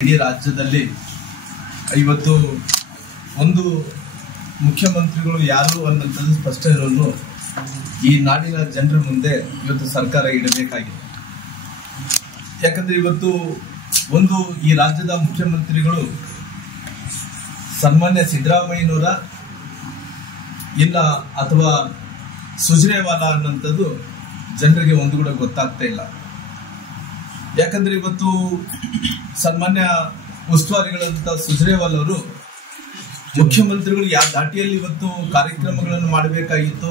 ಇಡೀ ರಾಜ್ಯದಲ್ಲಿ ಇವತ್ತು ಒಂದು ಮುಖ್ಯಮಂತ್ರಿಗಳು ಯಾರು ಅನ್ನುವಂಥದ್ದು ಸ್ಪಷ್ಟವನ್ನು ಈ ನಾಡಿನ ಜನರ ಮುಂದೆ ಇವತ್ತು ಸರ್ಕಾರ ಇಡಬೇಕಾಗಿದೆ. ಯಾಕಂದ್ರೆ ಇವತ್ತು ಒಂದು ಈ ರಾಜ್ಯದ ಮುಖ್ಯಮಂತ್ರಿಗಳು ಸನ್ಮಾನ್ಯ ಸಿದ್ದರಾಮಯ್ಯನವರ ಇಲ್ಲ ಅಥವಾ ಸುಜ್ರೇವಾಲಾ ಅನ್ನುವಂಥದ್ದು ಜನರಿಗೆ ಒಂದು ಕೂಡ ಗೊತ್ತಾಗ್ತಾ ಇಲ್ಲ. ಯಾಕಂದ್ರೆ ಇವತ್ತು ಸನ್ಮಾನ್ಯ ಉಸ್ತುವಾರಿಗಳಂತ ಸುಜ್ರೇವಾಲಾ ಅವರು ಮುಖ್ಯಮಂತ್ರಿಗಳು ಯಾವ ದಾಟಿಯಲ್ಲಿ ಇವತ್ತು ಕಾರ್ಯಕ್ರಮಗಳನ್ನು ಮಾಡಬೇಕಾಗಿತ್ತು,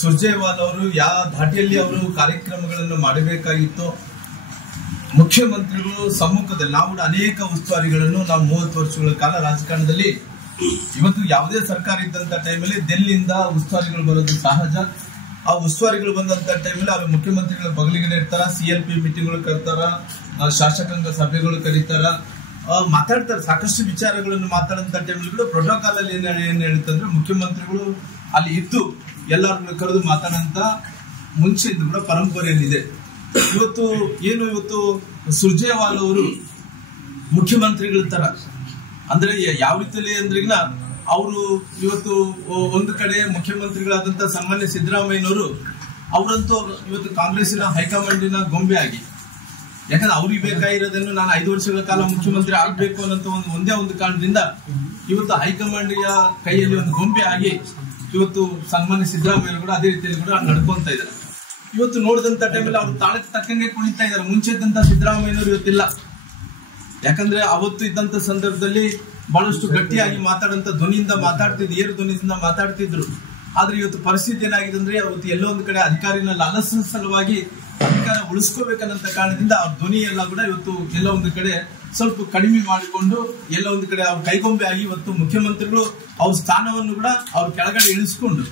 ಸುರ್ಜೇವಾಲಾ ಅವರು ಯಾವ ಧಾಟಿಯಲ್ಲಿ ಅವರು ಕಾರ್ಯಕ್ರಮಗಳನ್ನು ಮಾಡಬೇಕಾಗಿತ್ತು, ಮುಖ್ಯಮಂತ್ರಿಗಳು ಸಮ್ಮುಖದಲ್ಲಿ ನಾವು ಅನೇಕ ಉಸ್ತುವಾರಿಗಳನ್ನು ನಾವು 30 ವರ್ಷಗಳ ಕಾಲ ರಾಜಕಾರಣದಲ್ಲಿ ಇವತ್ತು ಯಾವುದೇ ಸರ್ಕಾರ ಇದ್ದಂತ ಟೈಮಲ್ಲಿ ದಿಲ್ಲಿಯಿಂದ ಉಸ್ತುವಾರಿಗಳು ಬರೋದು ಸಹಜ. ಆ ಉಸ್ತುವಾರಿಗಳು ಬಂದಂತ ಟೈಮಲ್ಲಿ ಅವ್ರ ಮುಖ್ಯಮಂತ್ರಿಗಳ ಬಗಲಿಗೆ ಇರ್ತಾರ, CLP ಮೀಟಿಂಗ್ಗಳು ಕರೀತಾರ, ಶಾಸಕಾಂಗ ಸಭೆಗಳು ಕರೀತಾರ, ಮಾತಾಡ್ತಾರೆ. ಸಾಕಷ್ಟು ವಿಚಾರಗಳನ್ನು ಮಾತಾಡಂತ ಟೈಮಲ್ಲಿ ಕೂಡ ಪ್ರೋಟೋಕಾಲ್ ಅಲ್ಲಿ ಏನ್ ಹೇಳ್ತಂದ್ರೆ ಮುಖ್ಯಮಂತ್ರಿಗಳು ಅಲ್ಲಿ ಇದ್ದು ಎಲ್ಲರನ್ನು ಕರೆದು ಮಾತಾಡಂತ ಮುಂಚೆ ಇದ್ದು ಕೂಡ ಪರಂಪರೆ ಏನಿದೆ. ಇವತ್ತು ಸುರ್ಜೇವಾಲಾ ಅವರು ಮುಖ್ಯಮಂತ್ರಿಗಳ ತರ ಅಂದ್ರೆ ಯಾವ ರೀತಿಯಲ್ಲಿ ಅಂದ್ರಿಗಿನ ಅವರು ಇವತ್ತು ಒಂದು ಕಡೆ ಮುಖ್ಯಮಂತ್ರಿಗಳಾದಂತ ಸನ್ಮಾನ್ಯ ಸಿದ್ದರಾಮಯ್ಯನವರು ಅವರಂತೂ ಇವತ್ತು ಕಾಂಗ್ರೆಸ್ಸಿನ ಹೈಕಮಾಂಡಿನ ಗೊಂಬೆ ಆಗಿ, ಯಾಕಂದ್ರೆ ಅವ್ರಿಗೆ ಬೇಕಾಗಿರೋದನ್ನು ನಾನು 5 ವರ್ಷಗಳ ಕಾಲ ಮುಖ್ಯಮಂತ್ರಿ ಆಗ್ಬೇಕು ಅನ್ನೋ ಒಂದೇ ಒಂದು ಕಾರಣದಿಂದ ಇವತ್ತು ಹೈಕಮಾಂಡಿಯ ಕೈಯಲ್ಲಿ ಒಂದು ಗೊಂಬೆ ಆಗಿ ಇವತ್ತು ಸನ್ಮಾನ್ಯ ಸಿದ್ದರಾಮಯ್ಯ ಕೂಡ ಅದೇ ರೀತಿಯಲ್ಲಿ ಕೂಡ ನಡ್ಕೊಂತ ಇದ್ದಾರೆ. ಇವತ್ತು ನೋಡಿದಂತ ಟೈಮಲ್ಲಿ ಅವ್ರು ತಾಳಕ್ಕೆ ತಕ್ಕಂಗೆ ಕುಣಿತಾ ಇದ್ದಾರೆ. ಮುಂಚೆ ಇದ್ದಂತ ಸಿದ್ದರಾಮಯ್ಯನವರು ಇವತ್ತಿಲ್ಲ. ಯಾಕಂದ್ರೆ ಅವತ್ತು ಇದ್ದಂತ ಸಂದರ್ಭದಲ್ಲಿ ಬಹಳಷ್ಟು ಗಟ್ಟಿಯಾಗಿ ಮಾತಾಡಂತ ಧ್ವನಿಯಿಂದ ಮಾತಾಡ್ತಿದ್ರು, ಏರು ಧ್ವನಿಯಿಂದ ಮಾತಾಡ್ತಿದ್ರು. ಆದ್ರೆ ಇವತ್ತು ಪರಿಸ್ಥಿತಿ ಏನಾಗಿದೆ ಅಂದ್ರೆ ಅವತ್ತು ಎಲ್ಲೋ ಒಂದು ಕಡೆ ಅಧಿಕಾರಿನ ಲಾಲಸನ ಸಲುವಾಗಿ ಅಧಿಕಾರ ಉಳಿಸ್ಕೋಬೇಕನ್ನಂತ ಕಾರಣದಿಂದ ಅವ್ರ ಧ್ವನಿ ಎಲ್ಲ ಕೂಡ ಇವತ್ತು ಎಲ್ಲ ಒಂದು ಕಡೆ ಸ್ವಲ್ಪ ಕಡಿಮೆ ಮಾಡಿಕೊಂಡು ಎಲ್ಲ ಒಂದು ಕಡೆ ಅವ್ರ ಕೈಗೊಂಬೆ ಆಗಿ ಇವತ್ತು ಮುಖ್ಯಮಂತ್ರಿಗಳು ಅವ್ರ ಸ್ಥಾನವನ್ನು ಕೂಡ ಅವ್ರ ಕೆಳಗಡೆ ಇಳಿಸ್ಕೊಂಡು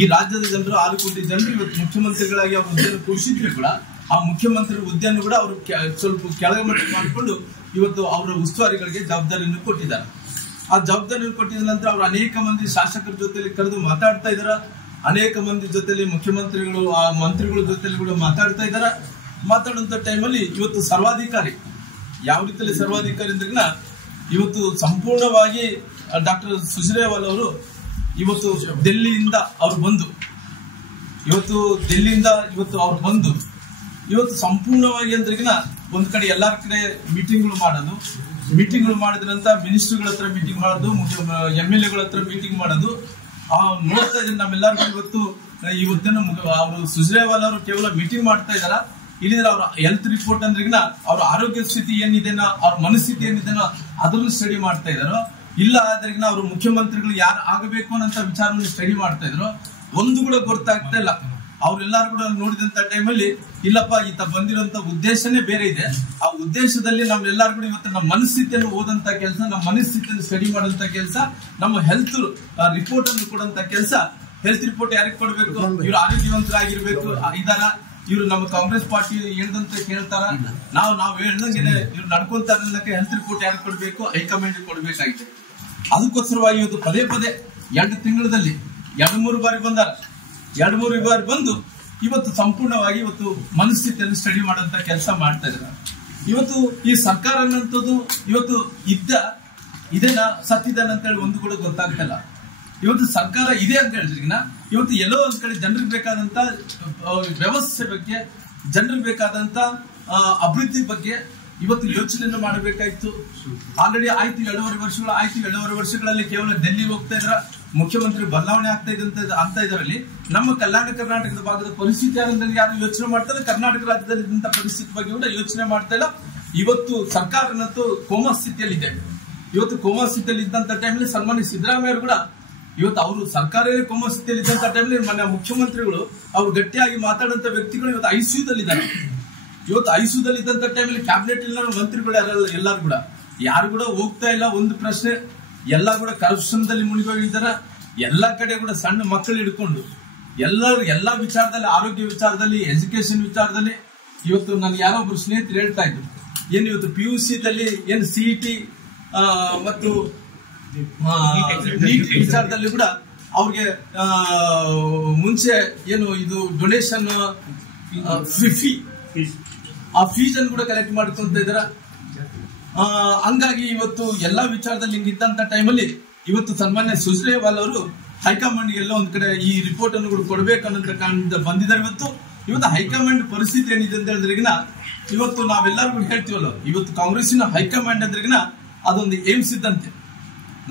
ಈ ರಾಜ್ಯದ ಜನರು 6 ಕೋಟಿ ಜನರು ಇವತ್ತು ಮುಖ್ಯಮಂತ್ರಿಗಳಾಗಿ ಅವ್ರ ಹುದ್ದೆಯನ್ನು ಕೂರಿಸಿದ್ರು ಕೂಡ ಆ ಮುಖ್ಯಮಂತ್ರಿ ಹುದ್ದೆಯನ್ನು ಕೂಡ ಅವರು ಸ್ವಲ್ಪ ಕೆಳಗಮಟ್ಟ ಮಾಡಿಕೊಂಡು ಇವತ್ತು ಅವರ ಉಸ್ತುವಾರಿಗಳಿಗೆ ಜವಾಬ್ದಾರಿಯನ್ನು ಕೊಟ್ಟಿದ್ದಾರೆ. ಆ ಜವಾಬ್ದಾರಿಯನ್ನು ಕೊಟ್ಟಿದ ನಂತರ ಅವರು ಅನೇಕ ಮಂದಿ ಶಾಸಕರ ಜೊತೆಲಿ ಕರೆದು ಮಾತಾಡ್ತಾ ಇದಾರ, ಅನೇಕ ಮಂದಿ ಜೊತೆಲಿ ಮುಖ್ಯಮಂತ್ರಿಗಳು ಆ ಮಂತ್ರಿಗಳ ಜೊತೆಲಿ ಕೂಡ ಮಾತಾಡ್ತಾ ಇದಾರ. ಮಾತಾಡುವಂತ ಟೈಮಲ್ಲಿ ಇವತ್ತು ಸರ್ವಾಧಿಕಾರಿ ಯಾವ ರೀತಿಯಲ್ಲಿ ಸರ್ವಾಧಿಕಾರಿ ಅಂದ್ರೆ ಇವತ್ತು ಸಂಪೂರ್ಣವಾಗಿ ಡಾಕ್ಟರ್ ಸುಜ್ರೇವಾಲಾ ಅವರು ಇವತ್ತು ದಿಲ್ಲಿಯಿಂದ ಅವ್ರು ಬಂದು ಇವತ್ತು ಸಂಪೂರ್ಣವಾಗಿ ಅಂದ್ರಿಗಿನ ಒಂದ್ ಕಡೆ ಎಲ್ಲಾರ ಕಡೆ ಮೀಟಿಂಗ್ಗಳು ಮಾಡಿದ ನಂತರ ಮಿನಿಸ್ಟರ್ಗಳ ಹತ್ರ ಮೀಟಿಂಗ್ ಮಾಡೋದು, MLA ಗಳ ಹತ್ರ ಮೀಟಿಂಗ್ ಮಾಡೋದು ನೋಡ್ತಾ ಇದ್ರೆ ನಮ್ಮೆಲ್ಲರಿಗೂ ಇವತ್ತೇನು ಅವರು ಸುಜ್ರೇವಾಲಾ ಅವರು ಕೇವಲ ಮೀಟಿಂಗ್ ಮಾಡ್ತಾ ಇದಾರ, ಇಲ್ಲಿದ್ರೆ ಅವ್ರ ಹೆಲ್ತ್ ರಿಪೋರ್ಟ್ ಅಂದ್ರಿಗಿನ ಅವ್ರ ಆರೋಗ್ಯ ಸ್ಥಿತಿ ಏನಿದೆನೋ ಅವ್ರ ಮನಸ್ಥಿತಿ ಏನಿದೆನೋ ಅದನ್ನು ಸ್ಟಡಿ ಮಾಡ್ತಾ ಇದಾರೋ, ಇಲ್ಲ ಆದ್ರಿಗಿನ ಅವರು ಮುಖ್ಯಮಂತ್ರಿಗಳು ಯಾರು ಆಗಬೇಕು ಅನ್ನೋ ವಿಚಾರವನ್ನು ಸ್ಟಡಿ ಮಾಡ್ತಾ ಇದ್ರು. ಒಂದು ಕೂಡ ಗೊತ್ತಾಗ್ತಾ ಇಲ್ಲ. ಅವ್ರೆಲ್ಲಾರು ಕೂಡ ನೋಡಿದಂತ ಟೈಮಲ್ಲಿ ಇಲ್ಲಪ್ಪ ಈತ ಬಂದಿರುವಂತ ಉದ್ದೇಶನೇ ಬೇರೆ ಇದೆ. ಆ ಉದ್ದೇಶದಲ್ಲಿ ನಮ್ಮೆಲ್ಲರೂ ಕೂಡ ಇವತ್ತು ನಮ್ಮ ಮನಸ್ಥಿತಿಯನ್ನು ಓದಂತ ಕೆಲಸ, ನಮ್ಮ ಮನಸ್ಥಿತಿಯನ್ನು ಸ್ಟಡಿ ಮಾಡುವಂತ ಕೆಲಸ, ನಮ್ಮ ಹೆಲ್ತ್ ರಿಪೋರ್ಟ್ ಅನ್ನು ಕೊಡುವಂತ ಕೆಲಸ. ಹೆಲ್ತ್ ರಿಪೋರ್ಟ್ ಯಾರಿಗೆ ಕೊಡ್ಬೇಕು? ಇವ್ರು ಆರೋಗ್ಯವಂತರಾಗಿರ್ಬೇಕು ಇದಾರ, ಇವ್ರು ನಮ್ಮ ಕಾಂಗ್ರೆಸ್ ಪಾರ್ಟಿ ಹೇಳ್ದಂತ ಕೇಳ್ತಾರ, ನಾವು ಹೇಳ್ದಂಗೆ ಇವ್ರು ನಡ್ಕೊಂತಾರ ಅನ್ನಕ್ಕೆ ಹೆಲ್ತ್ ರಿಪೋರ್ಟ್ ಯಾರಿಗೆ ಕೊಡ್ಬೇಕು? ಹೈಕಮಾಂಡ್ ಕೊಡ್ಬೇಕಾಗಿದೆ. ಅದಕ್ಕೋಸ್ಕರವಾಗಿ ಇವತ್ತು ಪದೇ 2 ತಿಂಗಳಲ್ಲಿ 2-3 ಬಾರಿ ಬಂದಾರ. 2-3 ಬಾರಿ ಬಂದು ಇವತ್ತು ಸಂಪೂರ್ಣವಾಗಿ ಇವತ್ತು ಮನಸ್ಥಿತಿಯನ್ನು ಸ್ಟಡಿ ಮಾಡುವಂತ ಕೆಲಸ ಮಾಡ್ತಾ ಇದ್ದಾರೆ. ಇವತ್ತು ಈ ಸರ್ಕಾರ ಅನ್ನೋದು ಇವತ್ತು ಇದೇನಾ ಸತ್ತಿದಾನಂತೇಳಿ ಒಂದು ಕೂಡ ಗೊತ್ತಾಗ್ತಿಲ್ಲ. ಇವತ್ತು ಸರ್ಕಾರ ಇದೆ ಅಂತ ಹೇಳಿದ್ರಿಗಿನ ಇವತ್ತು ಎಲ್ಲೋ ಒಂದ್ ಕಡೆ ಜನರಿಗೆ ಬೇಕಾದಂತ ವ್ಯವಸ್ಥೆ ಬಗ್ಗೆ, ಜನರಿಗೆ ಬೇಕಾದಂತ ಅಭಿವೃದ್ಧಿ ಬಗ್ಗೆ ಇವತ್ತು ಯೋಚನೆಯನ್ನು ಮಾಡಬೇಕಾಯ್ತು. ಆಲ್ರೆಡಿ ಆಯ್ತು 2.5 ವರ್ಷಗಳು ಆಯ್ತು. 2.5 ವರ್ಷಗಳಲ್ಲಿ ಕೇವಲ ಡೆಲ್ಲಿ ಹೋಗ್ತಾ ಇದ್ರ, ಮುಖ್ಯಮಂತ್ರಿ ಬದಲಾವಣೆ ಆಗ್ತಾ ಇದೆ ಅಂತ ಇದರಲ್ಲಿ ನಮ್ಮ ಕಲ್ಯಾಣ ಕರ್ನಾಟಕದ ಭಾಗದ ಪರಿಸ್ಥಿತಿ ಯಾರು ಯೋಚನೆ ಮಾಡ್ತಾರೆ? ಕರ್ನಾಟಕ ರಾಜ್ಯದಲ್ಲಿ ಇದ್ದಂತ ಪರಿಸ್ಥಿತಿ ಬಗ್ಗೆ ಕೂಡ ಯೋಚನೆ ಮಾಡ್ತಾ ಇಲ್ಲ. ಇವತ್ತು ಸರ್ಕಾರನಂತೂ ಕೋಮಾ ಸ್ಥಿತಿಯಲ್ಲಿದೆ. ಇವತ್ತು ಕೋಮಾ ಸ್ಥಿತಿಯಲ್ಲಿ ಇದ್ದಂತ ಟೈಮಲ್ಲಿ ಸನ್ಮಾನ್ಯ ಸಿದ್ದರಾಮಯ್ಯ ಕೂಡ ಇವತ್ತು ಅವರು ಸರ್ಕಾರವೇ ಕೋಮಾ ಸ್ಥಿತಿಯಲ್ಲಿ ಇದ್ದಂತ ಟೈಮಲ್ಲಿ ಮನೆ ಮುಖ್ಯಮಂತ್ರಿಗಳು ಅವ್ರು ಗಟ್ಟಿಯಾಗಿ ಮಾತಾಡುವಂತ ವ್ಯಕ್ತಿಗಳು ಇವತ್ತು ICUದಲ್ಲಿದ್ದಾರೆ. ಇವತ್ತು ICUದಲ್ಲಿ ಇದ್ದಂತ ಟೈಮಲ್ಲಿ ಕ್ಯಾಬಿನೆಟ್ ಇಲ್ಲ ಮಂತ್ರಿಗಳು ಎಲ್ಲರೂ ಕೂಡ ಯಾರು ಕೂಡ ಹೋಗ್ತಾ ಇಲ್ಲ. ಒಂದು ಪ್ರಶ್ನೆ, ಎಲ್ಲ ಕೂಡ ಕರಪ್ಷನ್ದಲ್ಲಿ ಮುಳುಗೋಗಿದ್ದಾರೆ. ಎಲ್ಲ ಕಡೆ ಕೂಡ ಸಣ್ಣ ಮಕ್ಕಳು ಹಿಡ್ಕೊಂಡು ಎಲ್ಲಾ ವಿಚಾರದಲ್ಲಿ, ಆರೋಗ್ಯ ವಿಚಾರದಲ್ಲಿ, ಎಜುಕೇಶನ್ ವಿಚಾರದಲ್ಲಿ ಇವತ್ತು ನನ್ಗೆ ಯಾರೋ ಒಬ್ರು ಸ್ನೇಹಿತರು ಹೇಳ್ತಾ ಇದ್ರು, ಏನ್ ಇವತ್ತು PUCದಲ್ಲಿ ಏನು CET ಮತ್ತು ನೀಟ್ ವಿಚಾರದಲ್ಲಿ ಕೂಡ ಅವ್ರಿಗೆ ಮುಂಚೆ ಏನು ಇದು ಡೊನೇಷನ್ ಆ ಫೀಸ್ ಅನ್ನು ಕೂಡ ಕಲೆಕ್ಟ್ ಮಾಡ್ಕೊಂತ ಇದಾರ. ಹಂಗಾಗಿ ಇವತ್ತು ಎಲ್ಲಾ ವಿಚಾರದಲ್ಲಿ ಹಿಂಗಿದ್ದಂತ ಟೈಮಲ್ಲಿ ಇವತ್ತು ಸನ್ಮಾನ್ಯ ಸುರ್ಜೇವಾಲಾ ಅವರು ಹೈಕಮಾಂಡ್ ಎಲ್ಲ ಒಂದ್ ಕಡೆ ಈ ರಿಪೋರ್ಟ್ ಅನ್ನು ಕೂಡ ಕೊಡ್ಬೇಕನ್ನೋಂತ ಕಾರಣದಿಂದ ಬಂದಿದ್ದಾರೆ. ಇವತ್ತು ಹೈಕಮಾಂಡ್ ಪರಿಸ್ಥಿತಿ ಏನಿದೆ ಅಂತ ಹೇಳಿದ್ರಿಗಿನ ಇವತ್ತು ನಾವೆಲ್ಲರಿಗೂ ಹೇಳ್ತೀವಲ್ಲ, ಇವತ್ತು ಕಾಂಗ್ರೆಸ್ಸಿನ ಹೈಕಮಾಂಡ್ ಅಂದ್ರಿಗಿನ ಅದೊಂದು ಏಮ್ಸ್ ಇದ್ದಂತೆ.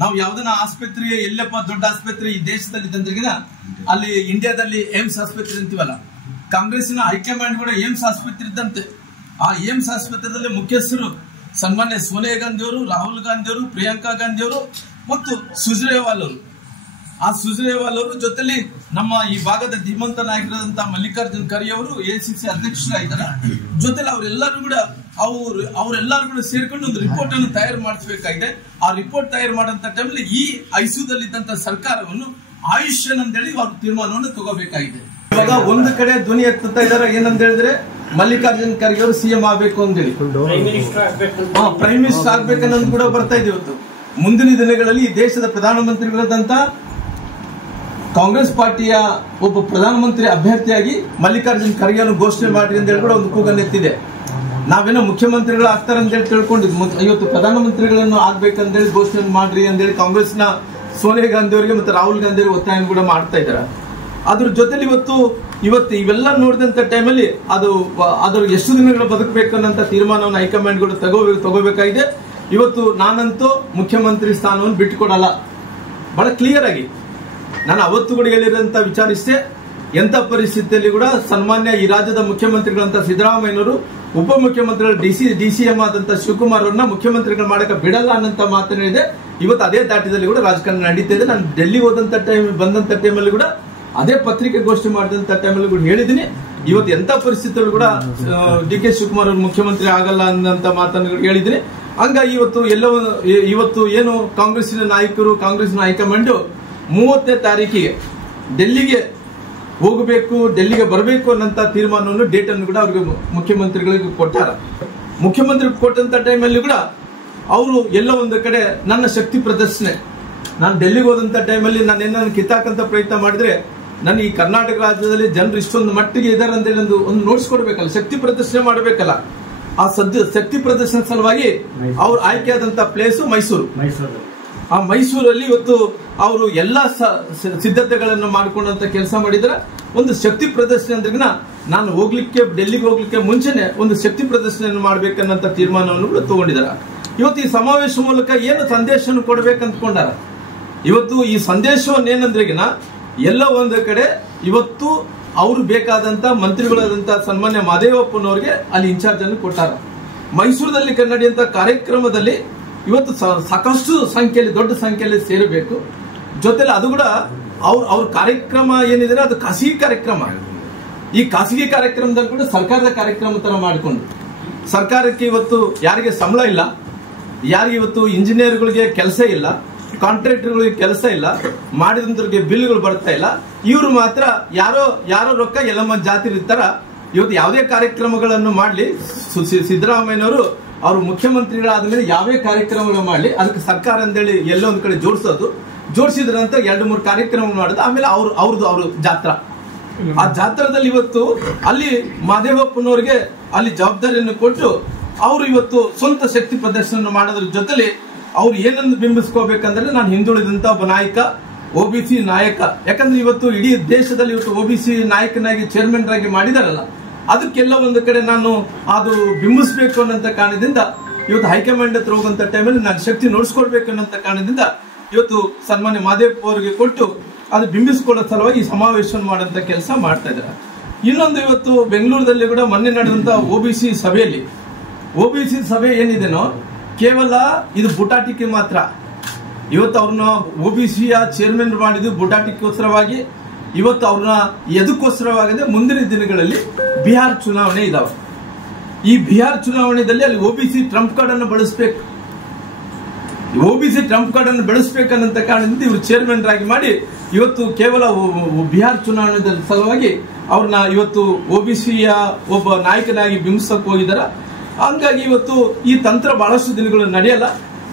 ನಾವು ಯಾವ್ದನ್ನ ಆಸ್ಪತ್ರೆ ಎಲ್ಲಪ್ಪ ದೊಡ್ಡ ಆಸ್ಪತ್ರೆ ಈ ದೇಶದಲ್ಲಿ ಇದ್ದಂದ್ರಿಗಿನ ಅಲ್ಲಿ ಇಂಡಿಯಾದಲ್ಲಿ ಏಮ್ಸ್ ಆಸ್ಪತ್ರೆ ಅಂತೀವಲ್ಲ, ಕಾಂಗ್ರೆಸ್ಸಿನ ಹೈಕಮಾಂಡ್ ಕೂಡ ಏಮ್ಸ್ ಆಸ್ಪತ್ರೆ ಇದ್ದಂತೆ. ಆ ಏಮ್ಸ್ ಆಸ್ಪತ್ರೆಯಲ್ಲಿ ಮುಖ್ಯಸ್ಥರು ಸನ್ಮಾನ್ಯ ಸೋನಿಯಾ ಗಾಂಧಿ ಅವರು, ರಾಹುಲ್ ಗಾಂಧಿ ಅವರು, ಪ್ರಿಯಾಂಕಾ ಗಾಂಧಿ ಅವರು ಮತ್ತು ಸುರ್ಜೇವಾಲಾ ಅವರು. ಆ ಸುರ್ಜೇವಾಲಾ ಅವರು ಜೊತೆಲಿ ನಮ್ಮ ಈ ಭಾಗದ ಧೀಮಂತ ನಾಯಕರಾದಂತಹ ಮಲ್ಲಿಕಾರ್ಜುನ್ ಖರ್ಗೆ ಅವರು ಎಸಿಸಿ ಅಧ್ಯಕ್ಷರಾಗಿದ್ದಾರೆ. ಜೊತೆಲಿ ಅವರೆಲ್ಲರೂ ಕೂಡ ಸೇರ್ಕೊಂಡು ಒಂದು ರಿಪೋರ್ಟ್ ಅನ್ನು ತಯಾರು ಮಾಡಿಸಬೇಕಾಗಿದೆ. ಆ ರಿಪೋರ್ಟ್ ತಯಾರು ಮಾಡಂತ ಟೈಮಲ್ಲಿ ಈ ಐಸಿಯುದಲ್ಲಿ ಇದ್ದಂತ ಸರ್ಕಾರವನ್ನು ಆಯುಷ್ಯನ್ ಅಂತ ಹೇಳಿ ಅವ್ರ ತೀರ್ಮಾನವನ್ನು ತಗೋಬೇಕಾಗಿದೆ. ಇವಾಗ ಒಂದು ಕಡೆ ಧ್ವನಿ ಎತ್ತುತ್ತಾ ಇದಾರೆ, ಏನಂತ ಹೇಳಿದ್ರೆ ಮಲ್ಲಿಕಾರ್ಜುನ್ ಖರ್ಗೆ ಅವರು ಸಿಎಂ ಆಗ್ಬೇಕು ಅಂತ ಹೇಳಿ, ಪ್ರೈಮ್ ಮಿನಿಸ್ಟರ್ ಆಗ್ಬೇಕನ್ನೋದು ಕೂಡ ಬರ್ತಾ ಇದೆ. ಇವತ್ತು ಮುಂದಿನ ದಿನಗಳಲ್ಲಿ ಈ ದೇಶದ ಪ್ರಧಾನಮಂತ್ರಿಗಳಾದಂತ ಕಾಂಗ್ರೆಸ್ ಪಾರ್ಟಿಯ ಒಬ್ಬ ಪ್ರಧಾನಮಂತ್ರಿ ಅಭ್ಯರ್ಥಿಯಾಗಿ ಮಲ್ಲಿಕಾರ್ಜುನ್ ಖರ್ಗೆ ಘೋಷಣೆ ಮಾಡ್ರಿ ಅಂತ ಹೇಳಿ ಕೂಡ ಒಂದು ಕೂಗನ್ನು ಎತ್ತಿದೆ. ನಾವೇನೋ ಮುಖ್ಯಮಂತ್ರಿಗಳು ಆಗ್ತಾರೆ ಅಂತ ಹೇಳಿ ತಿಳ್ಕೊಂಡಿದ್ವಿ, ಇವತ್ತು ಪ್ರಧಾನಮಂತ್ರಿಗಳನ್ನು ಆಗ್ಬೇಕಂತ ಹೇಳಿ ಘೋಷಣೆ ಮಾಡ್ರಿ ಅಂತ ಹೇಳಿ ಕಾಂಗ್ರೆಸ್ನ ಸೋನಿಯಾ ಗಾಂಧಿ ಅವರಿಗೆ ಮತ್ತು ರಾಹುಲ್ ಗಾಂಧಿ ಅವರಿಗೆ ಒತ್ತಾಯ ಕೂಡ ಮಾಡ್ತಾ ಇದ್ದಾರೆ. ಅದ್ರ ಜೊತೆಲಿ ಇವತ್ತು ಇವೆಲ್ಲ ನೋಡಿದಂತ ಟೈಮಲ್ಲಿ ಅದ್ರ ಎಷ್ಟು ದಿನಗಳು ಬದುಕಬೇಕು ಅನ್ನೋ ತೀರ್ಮಾನವನ್ನು ಹೈಕಮಾಂಡ್ ಕೂಡ ತಗೋಬೇಕಾಗಿದೆ. ಇವತ್ತು ನಾನಂತೂ ಮುಖ್ಯಮಂತ್ರಿ ಸ್ಥಾನವನ್ನು ಬಿಟ್ಟುಕೊಡಲ್ಲ, ಬಹಳ ಕ್ಲಿಯರ್ ಆಗಿ ನಾನು ಅವತ್ತು ಕೂಡ ಹೇಳಿರೋಂತ ವಿಚಾರ ಇಷ್ಟೇ. ಎಂತ ಪರಿಸ್ಥಿತಿಯಲ್ಲಿ ಕೂಡ ಸನ್ಮಾನ್ಯ ಈ ರಾಜ್ಯದ ಮುಖ್ಯಮಂತ್ರಿಗಳಂತ ಸಿದ್ದರಾಮಯ್ಯನವರು ಉಪಮುಖ್ಯಮಂತ್ರಿಗಳು ಡಿಸಿಎಂ ಆದಂತ ಶಿವಕುಮಾರ್ ಅವ್ರನ್ನ ಮುಖ್ಯಮಂತ್ರಿಗಳು ಮಾಡಕ್ಕೆ ಬಿಡಲ್ಲ ಅನ್ನಂತ ಮಾತನಾಡಿದೆ. ಇವತ್ತು ಅದೇ ದಾಟಿದಲ್ಲಿ ಕೂಡ ರಾಜಕಾರಣ ನಡೀತಾ ಇದೆ. ನಾನು ಡೆಲ್ಲಿ ಬಂದಂತ ಟೈಮಲ್ಲಿ ಕೂಡ ಅದೇ ಪತ್ರಿಕೆ ಘೋಷಣೆ ಮಾಡಿದಂತ ಟೈಮಲ್ಲಿ ಕೂಡ ಹೇಳಿದೀನಿ. ಇವತ್ತು ಎಂತ ಪರಿಸ್ಥಿತಿಗಳು ಕೂಡ ಡಿ.ಕೆ. ಶಿವಕುಮಾರ್ ಅವರು ಮುಖ್ಯಮಂತ್ರಿ ಆಗಲ್ಲ ಅನ್ನಂತ ಮಾತನ್ನು ಹೇಳಿದೀನಿ. ಹಂಗಾಗಿ ಇವತ್ತು ಏನು ಕಾಂಗ್ರೆಸ್ಸಿನ ನಾಯಕರು, ಕಾಂಗ್ರೆಸ್ನ ಹೈಕಮಾಂಡ್ 30ನೇ ತಾರೀಕಿಗೆ ಡೆಲ್ಲಿಗೆ ಹೋಗಬೇಕು, ಡೆಲ್ಲಿಗೆ ಬರಬೇಕು ಅನ್ನಂತ ತೀರ್ಮಾನವನ್ನು ಡೇಟ್ ಅನ್ನು ಕೂಡ ಅವ್ರಿಗೆ ಮುಖ್ಯಮಂತ್ರಿಗಳಿಗೆ ಕೊಟ್ಟಾರ. ಮುಖ್ಯಮಂತ್ರಿ ಕೊಟ್ಟಂತ ಟೈಮಲ್ಲಿ ಕೂಡ ಅವರು ಎಲ್ಲ ಒಂದು ಕಡೆ ನನ್ನ ಶಕ್ತಿ ಪ್ರದರ್ಶನೆ, ನಾನು ಡೆಲ್ಲಿಗೆ ಹೋದಂತ ಟೈಮಲ್ಲಿ ನಾನು ಕಿತ್ತಾಕಂತ ಪ್ರಯತ್ನ ಮಾಡಿದ್ರೆ ನನ್ನ ಈ ಕರ್ನಾಟಕ ರಾಜ್ಯದಲ್ಲಿ ಜನರು ಇಷ್ಟೊಂದು ಮಟ್ಟಿಗೆ ಇದ್ದಾರೆ ಅಂತ ಹೇಳಿ ಒಂದು ನೋಡ್ಸ್ಕೊಡ್ಬೇಕಲ್ಲ, ಶಕ್ತಿ ಪ್ರದರ್ಶನ ಮಾಡಬೇಕಲ್ಲ. ಆ ಶಕ್ತಿ ಪ್ರದರ್ಶನ ಸಲುವಾಗಿ ಅವ್ರು ಆಯ್ಕೆಯಾದಂತ ಪ್ಲೇಸು ಮೈಸೂರು. ಆ ಮೈಸೂರಲ್ಲಿ ಇವತ್ತು ಅವರು ಎಲ್ಲಾ ಸಿದ್ಧತೆಗಳನ್ನು ಮಾಡಿಕೊಂಡಂತ ಕೆಲಸ ಮಾಡಿದ್ರೆ ಒಂದು ಶಕ್ತಿ ಪ್ರದರ್ಶನ ಅಂದ್ರಿಗಿನ ನಾನು ಡೆಲ್ಲಿಗೆ ಹೋಗ್ಲಿಕ್ಕೆ ಮುಂಚೆನೆ ಒಂದು ಶಕ್ತಿ ಪ್ರದರ್ಶನ ಮಾಡ್ಬೇಕನ್ನಂತ ತೀರ್ಮಾನವನ್ನು ಕೂಡ ತಗೊಂಡಿದ್ದಾರೆ. ಇವತ್ತು ಈ ಸಮಾವೇಶ ಮೂಲಕ ಏನು ಸಂದೇಶವನ್ನು ಕೊಡ್ಬೇಕಂತ್ಕೊಂಡಾರ. ಇವತ್ತು ಈ ಸಂದೇಶವನ್ನೇನಂದ್ರಿಗಿನ ಎಲ್ಲ ಒಂದು ಕಡೆ ಇವತ್ತು ಅವ್ರು ಬೇಕಾದಂತ ಮಂತ್ರಿಗಳಾದಂತ ಸನ್ಮಾನ್ಯ ಮಹದೇವಪ್ಪನವ್ರಿಗೆ ಅಲ್ಲಿ ಇನ್ಚಾರ್ಜ್ ಅನ್ನು ಕೊಟ್ಟಾರ. ಮೈಸೂರಿನಲ್ಲಿ ನಡೆಯುವಂತ ಕಾರ್ಯಕ್ರಮದಲ್ಲಿ ಇವತ್ತು ಸಾಕಷ್ಟು ಸಂಖ್ಯೆಯಲ್ಲಿ, ದೊಡ್ಡ ಸಂಖ್ಯೆಯಲ್ಲಿ ಸೇರಬೇಕು. ಜೊತೆಲಿ ಅದು ಕೂಡ ಅವ್ರ ಕಾರ್ಯಕ್ರಮ ಏನಿದೆ ಅದು ಖಾಸಗಿ ಕಾರ್ಯಕ್ರಮ. ಈ ಖಾಸಗಿ ಕಾರ್ಯಕ್ರಮದಲ್ಲಿ ಕೂಡ ಸರ್ಕಾರದ ಕಾರ್ಯಕ್ರಮ ತರ ಮಾಡಿಕೊಂಡು, ಸರ್ಕಾರಕ್ಕೆ ಇವತ್ತು ಯಾರಿಗೆ ಸಂಬಳ ಇಲ್ಲ, ಯಾರಿಗೆ ಇವತ್ತು ಇಂಜಿನಿಯರ್ಗಳಿಗೆ ಕೆಲಸ ಇಲ್ಲ, ಕಾಂಟ್ರಾಕ್ಟರ್ಗಳಿಗೆ ಕೆಲಸ ಇಲ್ಲ, ಮಾಡಿದಂತವ್ರಿಗೆ ಬಿಲ್ಗಳು ಬರ್ತಾ ಇಲ್ಲ. ಇವರು ಮಾತ್ರ ಯಾರೋ ರೊಕ್ಕ ಎಲ್ಲಮ್ಮ ಜಾತಿ ಇರ್ತಾರ. ಇವತ್ತು ಯಾವುದೇ ಕಾರ್ಯಕ್ರಮಗಳನ್ನು ಮಾಡ್ಲಿ, ಸಿದ್ದರಾಮಯ್ಯನವರು ಅವರು ಮುಖ್ಯಮಂತ್ರಿಗಳಾದ್ಮೇಲೆ ಯಾವೇ ಕಾರ್ಯಕ್ರಮಗಳು ಮಾಡ್ಲಿ ಅದಕ್ಕೆ ಸರ್ಕಾರ ಅಂತೇಳಿ ಎಲ್ಲೋ ಒಂದ್ ಕಡೆ ಜೋಡಿಸಿದ್ರಂತ 2-3 ಕಾರ್ಯಕ್ರಮ ಮಾಡೋದು. ಆಮೇಲೆ ಅವ್ರದ್ದು ಜಾತ್ರಾ, ಆ ಜಾತ್ರಾದಲ್ಲಿ ಇವತ್ತು ಅಲ್ಲಿ ಮಹದೇವಪ್ಪನವ್ರಿಗೆ ಅಲ್ಲಿ ಜವಾಬ್ದಾರಿಯನ್ನು ಕೊಟ್ಟು ಅವರು ಇವತ್ತು ಸ್ವಂತ ಶಕ್ತಿ ಪ್ರದರ್ಶನ ಮಾಡೋದ್ರ ಜೊತೆಲಿ ಅವ್ರು ಏನನ್ನು ಬಿಂಬಿಸ್ಕೋಬೇಕಂದ್ರೆ ನಾನು ಹಿಂದುಳಿದಂತ ಒಬ್ಬ ನಾಯಕ, OBC ನಾಯಕ. ಯಾಕಂದ್ರೆ ಇವತ್ತು ಇಡೀ ದೇಶದಲ್ಲಿ ಇವತ್ತು OBC ನಾಯಕನಾಗಿ ಚೇರ್ಮನ್ ಆಗಿ ಮಾಡಿದಾರಲ್ಲ, ಅದಕ್ಕೆಲ್ಲ ಒಂದು ಕಡೆ ನಾನು ಅದು ಬಿಂಬಿಸ್ಬೇಕು ಅನ್ನೋಂತ ಕಾರಣದಿಂದ ಇವತ್ತು ಹೈಕಮಾಂಡ್ ಹತ್ರ ಹೋಗುವಂತ ಟೈಮಲ್ಲಿ ನಾನು ಶಕ್ತಿ ನೋಡ್ಸ್ಕೊಳ್ಬೇಕು ಅನ್ನೋಂತ ಕಾರಣದಿಂದ ಇವತ್ತು ಸನ್ಮಾನ್ಯ ಮಹದೇವಪ್ಪ ಅವರಿಗೆ ಕೊಟ್ಟು ಅದು ಬಿಂಬಿಸ್ಕೊಳ್ಳೋ ಸಲುವಾಗಿ ಸಮಾವೇಶವನ್ನು ಮಾಡೋಂತ ಕೆಲಸ ಮಾಡ್ತಾ ಇದ್ದಾರೆ. ಇನ್ನೊಂದು ಇವತ್ತು ಬೆಂಗಳೂರಲ್ಲಿ ಕೂಡ ಮೊನ್ನೆ ನಡೆದಂತ OBC ಸಭೆಯಲ್ಲಿ, OBC ಸಭೆ ಏನಿದೆನೋ ಕೇವಲ ಇದು ಬುಟಾಟಿಕೆ ಮಾತ್ರ. ಇವತ್ತು ಅವ್ರನ್ನ OBCಯ ಚೇರ್ಮನ್ ಮಾಡಿದ್ದು ಬುಟಾಟಿಕೋಸ್ಕರವಾಗಿ, ಇವತ್ತು ಅವ್ರನ್ನ ಎದಕ್ಕೋಸ್ಕರವಾಗದೆ ಮುಂದಿನ ದಿನಗಳಲ್ಲಿ ಬಿಹಾರ್ ಚುನಾವಣೆ ಇದಾವೆ. ಈ ಬಿಹಾರ್ ಚುನಾವಣೆಯಲ್ಲಿ ಅಲ್ಲಿ OBC ಟ್ರಂಪ್ ಕಾರ್ಡ್ ಅನ್ನು ಬಳಸಬೇಕು, OBC ಟ್ರಂಪ್ ಕಾರ್ಡ್ ಅನ್ನು ಬೆಳೆಸಬೇಕನ್ನಂತ ಕಾರಣದಿಂದ ಇವರು ಚೇರ್ಮನ್ ಆಗಿ ಮಾಡಿ ಇವತ್ತು ಕೇವಲ ಬಿಹಾರ್ ಚುನಾವಣೆ ಸಲುವಾಗಿ ಅವ್ರನ್ನ ಇವತ್ತು OBCಯ ಒಬ್ಬ ನಾಯಕನಾಗಿ ಬಿಂಬಿಸಕ್ ಹೋಗಿದಾರ. ಹಂಗಾಗಿ ಇವತ್ತು ಈ ತಂತ್ರ ಬಹಳಷ್ಟು ದಿನಗಳು ನಡೆಯಲ್ಲ.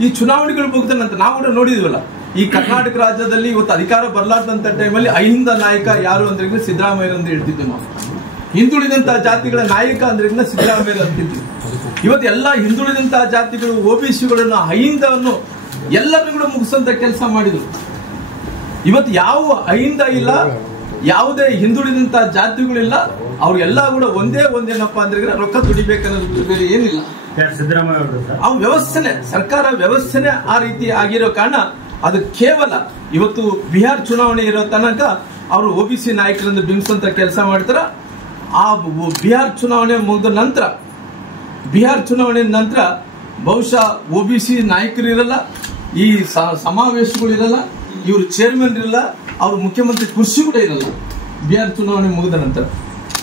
ಈ ಚುನಾವಣೆಗಳು ಮುಗಿದ ನಂತರ ನಾವು ಕೂಡ ನೋಡಿದ್ವಲ್ಲ, ಈ ಕರ್ನಾಟಕ ರಾಜ್ಯದಲ್ಲಿ ಇವತ್ತು ಅಧಿಕಾರ ಬರಲಾರ್ದಂತ ಟೈಮಲ್ಲಿ ಅಹಿಂದ ನಾಯಕ ಯಾರು ಅಂದ್ರೆ ಸಿದ್ದರಾಮಯ್ಯ ಅಂತ ಹೇಳ್ತಿದ್ವಿ ನಾವು. ಹಿಂದುಳಿದಂತಹ ಜಾತಿಗಳ ನಾಯಕ ಅಂದ್ರೆ ಸಿದ್ದರಾಮಯ್ಯ ಅಂತಿದ್ರು. ಇವತ್ತು ಎಲ್ಲ ಹಿಂದುಳಿದಂತಹ ಜಾತಿಗಳು OBCಗಳನ್ನು ಅಹಿಂದವನ್ನು ಎಲ್ಲರನ್ನು ಕೂಡ ಮುಗಿಸಂತ ಕೆಲಸ ಮಾಡಿದ್ರು. ಇವತ್ತು ಯಾವ ಅಹಿಂದ ಇಲ್ಲ, ಯಾವುದೇ ಹಿಂದುಳಿದಂತಹ ಜಾತಿಗಳಿಲ್ಲ, ಅವ್ರಿಗೆಲ್ಲ ಕೂಡ ಒಂದೇನಪ್ಪಾ ಅಂದ್ರೆ ರೊಕ್ಕ ದುಡಿಬೇಕನ್ನೋದು ಬೇರೆ ಏನಿಲ್ಲ. ಆ ವ್ಯವಸ್ಥೆನೆ, ಸರ್ಕಾರ ವ್ಯವಸ್ಥೆನೆ ಆ ರೀತಿ ಆಗಿರೋ ಕಾರಣ ಅದು ಕೇವಲ ಇವತ್ತು ಬಿಹಾರ್ ಚುನಾವಣೆ ಇರೋ ತನಕ ಅವರು OBC ನಾಯಕರನ್ನು ಬಿಂಬಿಸಂತ ಕೆಲಸ ಮಾಡ್ತಾರ. ಆ ಬಿಹಾರ್ ಚುನಾವಣೆ ಮುಗಿದ ನಂತರ ಬಹುಶಃ OBC ನಾಯಕರು ಇರಲ್ಲ, ಈ ಸಮಾವೇಶಗಳು ಇರಲ್ಲ, ಇವರು ಚೇರ್ಮನ್ ಇರಲ್ಲ, ಅವ್ರ ಮುಖ್ಯಮಂತ್ರಿ ಕುರ್ಚಿ ಕೂಡ ಇರಲ್ಲ ಬಿಹಾರ್ ಚುನಾವಣೆ ಮುಗಿದ ನಂತರ.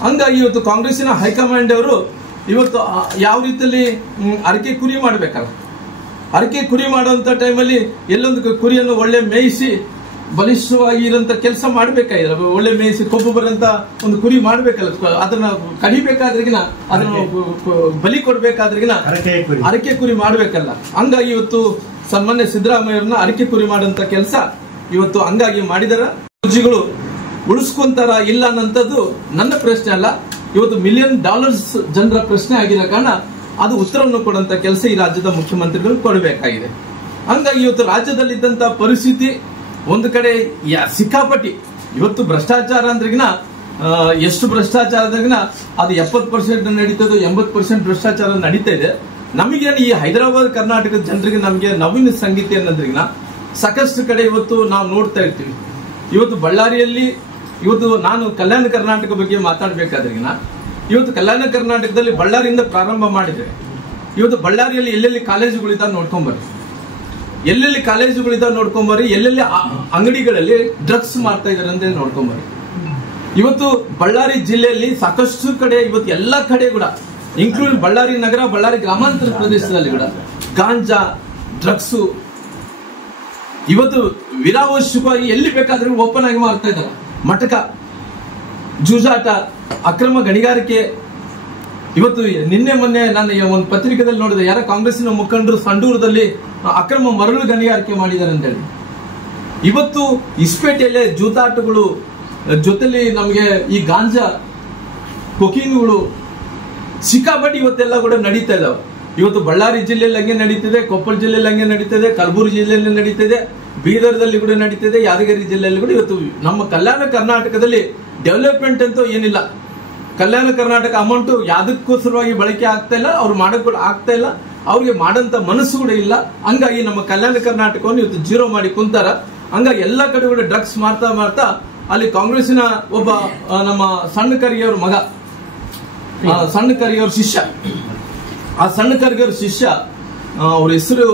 ಹಂಗಾಗಿ ಇವತ್ತು ಕಾಂಗ್ರೆಸ್ಸಿನ ಹೈಕಮಾಂಡ್ ಅವರು ಇವತ್ತು ಯಾವ ರೀತಿಯಲ್ಲಿ ಅರಕೆ ಕುರಿ ಮಾಡ್ಬೇಕಲ್ಲ, ಅರಕೆ ಕುರಿ ಮಾಡುವಂತ ಟೈಮಲ್ಲಿ ಎಲ್ಲೊಂದು ಕುರಿಯನ್ನು ಒಳ್ಳೆ ಮೇಯಿಸಿ ಬಲಿಷ್ಠವಾಗಿ ಇರೋಂತ ಕೆಲಸ ಮಾಡ್ಬೇಕಾಗಿಲ್ಲ. ಒಳ್ಳೆ ಮೇಯಿಸಿ ಕೊಬ್ಬು ಬರೋಂತ ಒಂದು ಕುರಿ ಮಾಡ್ಬೇಕಲ್ಲ, ಅದನ್ನ ಕಡಿಬೇಕಾದ್ರಿಗಿನ ಅದನ್ನ ಬಲಿ ಕೊಡ್ಬೇಕಾದ್ರಿಗಿನ ಅರಕೆ ಕುರಿ ಮಾಡ್ಬೇಕಲ್ಲ. ಹಂಗಾಗಿ ಇವತ್ತು ಸನ್ಮಾನ್ಯ ಸಿದ್ದರಾಮಯ್ಯವ್ರನ್ನ ಅರಕೆ ಕುರಿ ಮಾಡುವಂತ ಕೆಲಸ ಇವತ್ತು ಹಂಗಾಗಿ ಮಾಡಿದಾರ. ಅರ್ಜಿಗಳು ಉಳಿಸ್ಕೊಂತಾರ ಇಲ್ಲ ಅನ್ನೋಂಥದ್ದು ನನ್ನ ಪ್ರಶ್ನೆ ಅಲ್ಲ, ಇವತ್ತು $1,000,000 ಜನರ ಪ್ರಶ್ನೆ ಆಗಿರೋ ಕಾರಣ ಅದು ಉತ್ತರವನ್ನು ಕೊಡುವಂತ ಕೆಲಸ ಈ ರಾಜ್ಯದ ಮುಖ್ಯಮಂತ್ರಿಗಳು ಕೊಡಬೇಕಾಗಿದೆ. ಹಂಗಾಗಿ ಇವತ್ತು ರಾಜ್ಯದಲ್ಲಿದ್ದಂತ ಪರಿಸ್ಥಿತಿ ಒಂದು ಕಡೆ ಸಿಕ್ಕಾಪಟ್ಟಿ ಇವತ್ತು ಭ್ರಷ್ಟಾಚಾರ ಅಂದ್ರಿಗಿನ ಎಷ್ಟು ಭ್ರಷ್ಟಾಚಾರದಾಗಿನ ಅದು 70% ನಡೀತದೆ, 80% ಭ್ರಷ್ಟಾಚಾರ ನಡೀತಾ ಇದೆ. ನಮಗೇನು ಈ ಹೈದರಾಬಾದ್ ಕರ್ನಾಟಕದ ಜನರಿಗೆ ನಮಗೆ ನವೀನ ಸಂಗೀತ ಅನ್ನೋದ್ರಿಗಿನ ಸಾಕಷ್ಟು ಕಡೆ ಇವತ್ತು ನಾವು ನೋಡ್ತಾ ಇರ್ತೀವಿ. ಇವತ್ತು ಬಳ್ಳಾರಿಯಲ್ಲಿ ಇವತ್ತು ನಾನು ಕಲ್ಯಾಣ ಕರ್ನಾಟಕ ಬಗ್ಗೆ ಮಾತಾಡ್ಬೇಕಾದ್ರಿಗಿನ ಇವತ್ತು ಕಲ್ಯಾಣ ಕರ್ನಾಟಕದಲ್ಲಿ ಬಳ್ಳಾರಿಯಿಂದ ಪ್ರಾರಂಭ ಮಾಡಿದ್ರೆ ಇವತ್ತು ಬಳ್ಳಾರಿಯಲ್ಲಿ ಎಲ್ಲೆಲ್ಲಿ ಕಾಲೇಜುಗಳಿದ್ದ ನೋಡ್ಕೊಂಬರ್ರಿ, ಎಲ್ಲೆಲ್ಲಿ ಕಾಲೇಜುಗಳಿದ್ದ ನೋಡ್ಕೊಂಬರ್ರಿ, ಎಲ್ಲೆಲ್ಲಿ ಅಂಗಡಿಗಳಲ್ಲಿ ಡ್ರಗ್ಸ್ ಮಾಡ್ತಾ ಇದಾರೆ ಅಂತ ನೋಡ್ಕೊಂಬರ್ರಿ. ಇವತ್ತು ಬಳ್ಳಾರಿ ಜಿಲ್ಲೆಯಲ್ಲಿ ಸಾಕಷ್ಟು ಕಡೆ ಇವತ್ತು ಎಲ್ಲಾ ಕಡೆ ಕೂಡ ಇನ್ಕ್ಲೂಡ್ ಬಳ್ಳಾರಿ ನಗರ, ಬಳ್ಳಾರಿ ಗ್ರಾಮಾಂತರ ಪ್ರದೇಶದಲ್ಲಿ ಕೂಡ ಗಾಂಜಾ, ಡ್ರಗ್ಸ್ ಇವತ್ತು ವಿರಾವಶ್ಯಕವಾಗಿ ಎಲ್ಲಿ ಬೇಕಾದ್ರೂ ಓಪನ್ ಆಗಿ ಮಾಡ್ತಾ ಇದ್ದಾರೆ. ಮಟಕ, ಜೂಜಾಟ, ಅಕ್ರಮ ಗಣಿಗಾರಿಕೆ. ಇವತ್ತು ನಿನ್ನೆ ಮೊನ್ನೆ ನಾನು ಒಂದು ಪತ್ರಿಕೆದಲ್ಲಿ ನೋಡಿದೆ, ಯಾರ ಕಾಂಗ್ರೆಸ್ಸಿನ ಮುಖಂಡರು ಸಂಡೂರದಲ್ಲಿ ಅಕ್ರಮ ಮರಳು ಗಣಿಗಾರಿಕೆ ಮಾಡಿದ್ದಾರೆ ಅಂತ ಹೇಳಿ. ಇವತ್ತು ಇಸ್ಪೇಟೆಯಲ್ಲೇ ಜೂತಾಟಗಳು ಜೊತೆಲಿ ನಮಗೆ ಈ ಗಾಂಜಾ, ಕೊಕೀನುಗಳು ಸಿಕ್ಕಾಪಟ್ಟಿ ಇವತ್ತೆಲ್ಲ ಕೂಡ ನಡೀತಾ ಇದಾವೆ. ಇವತ್ತು ಬಳ್ಳಾರಿ ಜಿಲ್ಲೆಯಲ್ಲಿ ಹಂಗೆ ನಡೀತಿದೆ, ಕೊಪ್ಪಳ ಜಿಲ್ಲೆಯಲ್ಲಿ ಹಂಗೆ ನಡೀತಿದೆ, ಕಲಬುರಗಿ ಜಿಲ್ಲೆಯಲ್ಲಿ ನಡೀತಿದೆ, ಬೀದರ್ದಲ್ಲಿ ಕೂಡ ನಡೀತಿದೆ, ಯಾದಗಿರಿ ಜಿಲ್ಲೆಯಲ್ಲಿ ಕೂಡ. ಇವತ್ತು ನಮ್ಮ ಕಲ್ಯಾಣ ಕರ್ನಾಟಕದಲ್ಲಿ ಡೆವಲಪ್ಮೆಂಟ್ ಅಂತೂ ಏನಿಲ್ಲ. ಕಲ್ಯಾಣ ಕರ್ನಾಟಕ ಅಮೌಂಟ್ ಯಾವ್ದಕ್ಕೋಸ್ಕರವಾಗಿ ಬಳಕೆ ಆಗ್ತಾ ಇಲ್ಲ, ಅವ್ರು ಮಾಡಕ್ ಆಗ್ತಾ ಇಲ್ಲ, ಅವ್ರಿಗೆ ಮಾಡಂತ ಮನಸ್ಸು ಕೂಡ ಇಲ್ಲ. ಹಂಗಾಗಿ ನಮ್ಮ ಕಲ್ಯಾಣ ಕರ್ನಾಟಕವನ್ನು ಇವತ್ತು ಜೀರೋ ಮಾಡಿ ಕುಂತಾರ. ಹಂಗಾಗಿ ಎಲ್ಲಾ ಕಡೆ ಕೂಡ ಡ್ರಗ್ಸ್ ಮಾಡ್ತಾ ಅಲ್ಲಿ ಕಾಂಗ್ರೆಸ್ಸಿನ ಒಬ್ಬ ನಮ್ಮ ಸಣ್ಣ ಕರಿಯವ್ರ ಮಗ, ಸಣ್ಣ ಕರಿಯವ್ರ ಶಿಷ್ಯ, ಆ ಸಣ್ಣ ಕರಿಯವ್ರ ಶಿಷ್ಯ ಅವ್ರ ಹೆಸರು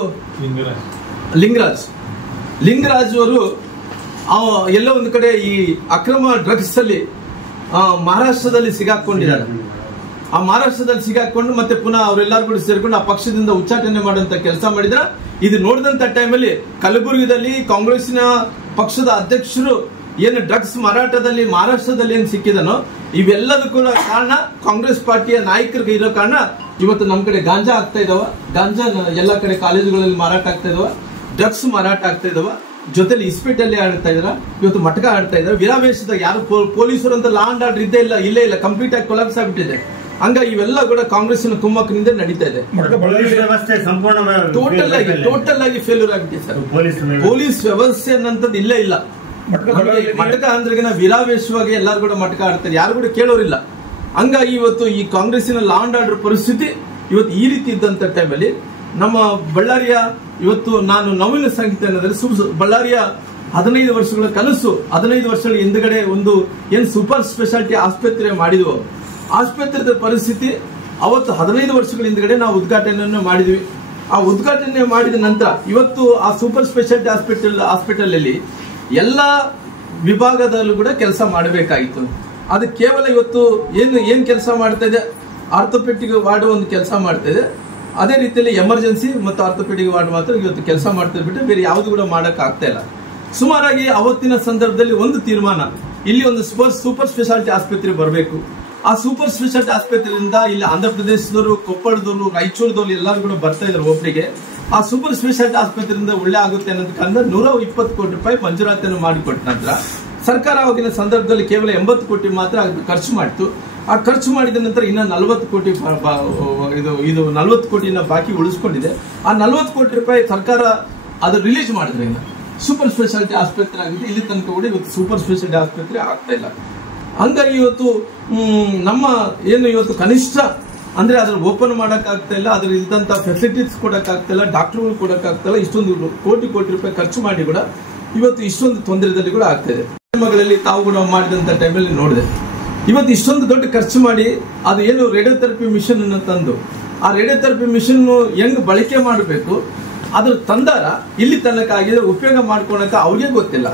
ಲಿಂಗರಾಜ್ ಅವರು ಎಲ್ಲೋ ಒಂದು ಕಡೆ ಈ ಅಕ್ರಮ ಡ್ರಗ್ಸ್ ಅಲ್ಲಿ ಮಹಾರಾಷ್ಟ್ರದಲ್ಲಿ ಸಿಗಾಕೊಂಡಿದ್ದಾರೆ. ಆ ಮಹಾರಾಷ್ಟ್ರದಲ್ಲಿ ಸಿಗಾಕೊಂಡು ಮತ್ತೆ ಪುನಃ ಅವರೆಲ್ಲರೂ ಕೂಡ ಸೇರ್ಕೊಂಡು ಆ ಪಕ್ಷದಿಂದ ಉಚ್ಚಾಟನೆ ಮಾಡುವಂತ ಕೆಲಸ ಮಾಡಿದ್ರ. ಇದು ನೋಡಿದಂತ ಟೈಮಲ್ಲಿ ಕಲಬುರಗಿದಲ್ಲಿ ಕಾಂಗ್ರೆಸ್ಸಿನ ಪಕ್ಷದ ಅಧ್ಯಕ್ಷರು ಏನು ಡ್ರಗ್ಸ್ ಮಾರಾಟದಲ್ಲಿ ಮಹಾರಾಷ್ಟ್ರದಲ್ಲಿ ಏನ್ ಸಿಕ್ಕಿದನೋ ಇವೆಲ್ಲದೂ ಕೂಡ ಕಾರಣ ಕಾಂಗ್ರೆಸ್ ಪಾರ್ಟಿಯ ನಾಯಕರಿಗೆ ಇರೋ ಕಾರಣ ಇವತ್ತು ನಮ್ಮ ಕಡೆ ಗಾಂಜಾ ಆಗ್ತಾ ಇದಾವ, ಗಾಂಜಾ ಎಲ್ಲ ಕಡೆ ಕಾಲೇಜುಗಳಲ್ಲಿ ಮಾರಾಟ ಆಗ್ತಾ ಇದಾವ, ಡ್ರಗ್ಸ್ ಮಾರಾಟ ಆಗ್ತಾ ಇದಾವ, ಜೊತೆಲಿ ಇಸ್ಪೀಟಲ್ಲಿ ಆಡ್ತಾ ಇದಾರ, ಇವತ್ತು ಮಟಕ ಆಡ್ತಾ ಇದಾರೆ. ವಿರಾವೇಶದಾಗ ಯಾರು ಪೊಲೀಸರು ಅಂತ ಲಾ ಅಂಡ್ ಆರ್ಡರ್ ಇಲ್ಲೇ ಇಲ್ಲ, ಕಂಪ್ಲೀಟ್ ಆಗಿ ಕೊಲಾಪ್ಸ್ ಆಗ್ಬಿಟ್ಟಿದೆ. ಹಂಗಾಗಿ ಇವೆಲ್ಲ ಕೂಡ ಕಾಂಗ್ರೆಸ್ಸಿನ ಕುಮ್ಮಕ್ಕಿನಿಂದ ನಡೀತಾ ಇದೆ. ಟೋಟಲ್ ಆಗಿ ಫೇಲ್ಯೂರ್ ಆಗಿದೆ ಸರ್. ಪೊಲೀಸ್ ವ್ಯವಸ್ಥೆ ಅನ್ನಂಥದ್ದು ಇಲ್ಲೇ ಇಲ್ಲ. ಮಟಕ ಅಂದ್ರೆ ವಿರಾವೇಶವಾಗಿ ಎಲ್ಲಾರು ಕೂಡ ಮಟಕ ಆಡ್ತಾರೆ, ಯಾರು ಕೂಡ ಕೇಳೋರಿಲ್ಲ. ಹಂಗಾಗಿ ಇವತ್ತು ಈ ಕಾಂಗ್ರೆಸ್ಸಿನ ಲಾ ಅಂಡ್ ಆರ್ಡರ್ ಪರಿಸ್ಥಿತಿ ಇವತ್ತು ಈ ರೀತಿ ಇದ್ದಂತ ಟೈಮಲ್ಲಿ ನಮ್ಮ ಬಳ್ಳಾರಿಯ ಇವತ್ತು ನಾನು ನವೀನ ಸಂಗೀತ ಅನ್ನೋದ್ರೆ ಬಳ್ಳಾರಿಯ 15 ವರ್ಷಗಳ ಕನಸು, 15 ವರ್ಷಗಳ ಹಿಂದ್ಗಡೆ ಒಂದು ಏನ್ ಸೂಪರ್ ಸ್ಪೆಷಾಲಿಟಿ ಆಸ್ಪತ್ರೆ ಮಾಡಿದ್ವು, ಆಸ್ಪತ್ರೆದ ಪರಿಸ್ಥಿತಿ ಅವತ್ತು 15 ವರ್ಷಗಳ ಹಿಂದ್ಗಡೆ ನಾವು ಉದ್ಘಾಟನೆಯನ್ನು ಮಾಡಿದ್ವಿ. ಆ ಉದ್ಘಾಟನೆ ಮಾಡಿದ ನಂತರ ಇವತ್ತು ಆ ಸೂಪರ್ ಸ್ಪೆಷಾಲಿಟಿ ಹಾಸ್ಪಿಟಲ್ ಅಲ್ಲಿ ಎಲ್ಲಾ ವಿಭಾಗದಲ್ಲೂ ಕೂಡ ಕೆಲಸ ಮಾಡಬೇಕಾಗಿತ್ತು. ಅದು ಕೇವಲ ಇವತ್ತು ಏನ್ ಕೆಲಸ ಮಾಡ್ತಾ ಇದೆ, ಆರ್ಥೋಪೆಡಿಕ್ ವಾರ್ಡ್ ಒಂದು ಕೆಲಸ ಮಾಡ್ತಾ ಇದೆ, ಅದೇ ರೀತಿಯಲ್ಲಿ ಎಮರ್ಜೆನ್ಸಿ ಮತ್ತು ಆರ್ಥೋಪೆಡಿಕ್ ವಾರ್ಡ್ ಮಾತ್ರ ಇವತ್ತು ಕೆಲಸ ಮಾಡ್ತಾ ಬಿಟ್ಟು ಬೇರೆ ಯಾವ್ದು ಕೂಡ ಮಾಡಕ್ ಆಗ್ತಾ ಇಲ್ಲ. ಸುಮಾರಾಗಿ ಅವತ್ತಿನ ಸಂದರ್ಭದಲ್ಲಿ ಒಂದು ತೀರ್ಮಾನ, ಇಲ್ಲಿ ಒಂದು ಸೂಪರ್ ಸ್ಪೆಷಾಲಿಟಿ ಆಸ್ಪತ್ರೆ ಬರಬೇಕು. ಆ ಸೂಪರ್ ಸ್ಪೆಷಾಲಿಟಿ ಆಸ್ಪತ್ರೆಯಿಂದ ಇಲ್ಲಿ ಆಂಧ್ರ ಪ್ರದೇಶದವರು, ಕೊಪ್ಪಳದವರು, ರಾಯಚೂರದವರು ಎಲ್ಲರೂ ಕೂಡ ಬರ್ತಾ ಇದ್ರು ಒಬ್ಬರಿಗೆ. ಆ ಸೂಪರ್ ಸ್ಪೆಷಾಲಿಟಿ ಆಸ್ಪತ್ರೆಯಿಂದ ಒಳ್ಳೆ ಆಗುತ್ತೆ ಅನ್ನೋದಕ್ಕೆ 120 ಕೋಟಿ ರೂಪಾಯಿ ಮಂಜೂರಾತಿಯನ್ನು ಮಾಡಿಕೊಟ್ಟ ನಂತರ ಸರ್ಕಾರ ಆಗಿನ ಸಂದರ್ಭದಲ್ಲಿ ಕೇವಲ 80 ಕೋಟಿ ಮಾತ್ರ ಖರ್ಚು ಮಾಡಿತು. ಆ ಖರ್ಚು ಮಾಡಿದ ನಂತರ ಇನ್ನ 40 ಕೋಟಿ ಇದು 40 ಕೋಟಿನ ಬಾಕಿ ಉಳಿಸ್ಕೊಂಡಿದೆ. ಆ 40 ಕೋಟಿ ರೂಪಾಯಿ ಸರ್ಕಾರ ಅದು ರಿಲೀಸ್ ಮಾಡಿದ್ರೆ ಇನ್ನ ಸೂಪರ್ ಸ್ಪೆಷಾಲಿಟಿ ಆಸ್ಪತ್ರೆ ಆಗಿದೆ. ಇಲ್ಲಿ ತನಕ ಕೂಡ ಇವತ್ತು ಸೂಪರ್ ಸ್ಪೆಷಾಲಿಟಿ ಆಸ್ಪತ್ರೆ ಆಗ್ತಾ ಇಲ್ಲ. ಹಂಗಾಗಿ ಇವತ್ತು ನಮ್ಮ ಏನು ಇವತ್ತು ಕನಿಷ್ಠ ಅಂದ್ರೆ ಅದ್ರ ಓಪನ್ ಮಾಡಕ್ ಆಗ್ತಾ ಇಲ್ಲ, ಅದ್ರ ಇದ್ದಂತ ಫೆಸಿಲಿಟೀಸ್ ಕೊಡಕ್ ಆಗ್ತಾ ಇಲ್ಲ, ಡಾಕ್ಟರ್ಗಳು ಕೊಡಕ್ ಆಗ್ತಾ ಇಲ್ಲ. ಇಷ್ಟೊಂದು ಕೋಟಿ ರೂಪಾಯಿ ಖರ್ಚು ಮಾಡಿ ಕೂಡ ಇವತ್ತು ಇಷ್ಟೊಂದು ತೊಂದರೆದಲ್ಲಿ ಕೂಡ ಆಗ್ತಾ ಇದೆ. ಮಾಧ್ಯಮಗಳಲ್ಲಿ ತಾವು ಕೂಡ ಮಾಡಿದಂತ ಟೈಮಲ್ಲಿ ನೋಡಿದೆ, ಇವತ್ತು ಇಷ್ಟೊಂದು ದೊಡ್ಡ ಖರ್ಚು ಮಾಡಿ ಅದು ಏನು ರೇಡಿಯೋಥೆರಪಿ ಮಿಷನ್ ಅನ್ನು ತಂದು ಆ ರೇಡಿಯೋಥೆರಪಿ ಮಿಷನ್ ಹೆಂಗ್ ಬಳಕೆ ಮಾಡಬೇಕು ಅದ್ರ ತಂದಾರ ಇಲ್ಲಿ ತನಕ ಆಗಿದೆ, ಉಪಯೋಗ ಮಾಡ್ಕೊಳಕ ಅವ್ರಿಗೆ ಗೊತ್ತಿಲ್ಲ.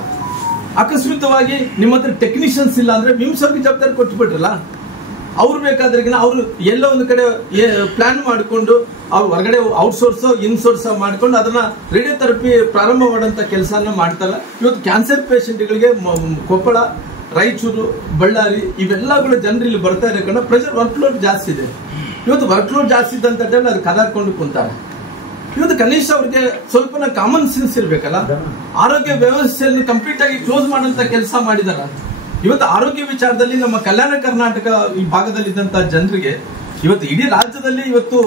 ಅಕಸ್ಮಿತವಾಗಿ ನಿಮ್ಮ ಹತ್ರ ಟೆಕ್ನಿಷಿಯನ್ಸ್ ಇಲ್ಲ ಅಂದ್ರೆ ವಿಮ್ಸ್ ಅವ್ರಿಗೆ ಜವಾಬ್ದಾರಿ ಕೊಟ್ಬಿಟ್ರಲ್ಲ. ಅವ್ರು ಬೇಕಾದ್ರೆ ಅವ್ರು ಎಲ್ಲ ಒಂದು ಕಡೆ ಪ್ಲಾನ್ ಮಾಡಿಕೊಂಡು ಅವ್ರು ಹೊರಗಡೆ ಔಟ್ಸೋರ್ಸ್ ಇನ್ಸೋರ್ಸ್ ಮಾಡ್ಕೊಂಡು ಅದನ್ನ ರೇಡಿಯೋಥೆರಪಿ ಪ್ರಾರಂಭ ಮಾಡುವಂತ ಕೆಲಸನ ಮಾಡ್ತಾರ. ಇವತ್ತು ಕ್ಯಾನ್ಸರ್ ಪೇಷಂಟ್ಗಳಿಗೆ ಕೊಪ್ಪಳ, ರಾಯಚೂರು, ಬಳ್ಳಾರಿ ಇವೆಲ್ಲಗಳು ಜನರು ಇಲ್ಲಿ ಬರ್ತಾ ಇರೋ ಪ್ರೆಷರ್ ವರ್ಕ್ಲೋಡ್ ಜಾಸ್ತಿ ಇದೆ. ಇವತ್ತು ವರ್ಕ್ಲೋಡ್ ಜಾಸ್ತಿ ಇದ್ದಂತ ಟೈಮ್ ಅದು ಕದಾಕೊಂಡು ಕುಂತಾರೆ. ಇವತ್ತು ಕನಿಷ್ಠ ಅವ್ರಿಗೆ ಸ್ವಲ್ಪ ಕಾಮನ್ ಸೆನ್ಸ್ ಇರ್ಬೇಕಲ್ಲ. ಆರೋಗ್ಯ ವ್ಯವಸ್ಥೆಯನ್ನು ಕಂಪ್ಲೀಟ್ ಆಗಿ ಕ್ಲೋಸ್ ಮಾಡುವಂತ ಕೆಲಸ ಮಾಡಿದಾರ. ಇವತ್ತು ಆರೋಗ್ಯ ವಿಚಾರದಲ್ಲಿ ನಮ್ಮ ಕಲ್ಯಾಣ ಕರ್ನಾಟಕ ಈ ಭಾಗದಲ್ಲಿದ್ದಂತ ಜನರಿಗೆ ಇವತ್ತು ಇಡೀ ರಾಜ್ಯದಲ್ಲಿ ಇವತ್ತು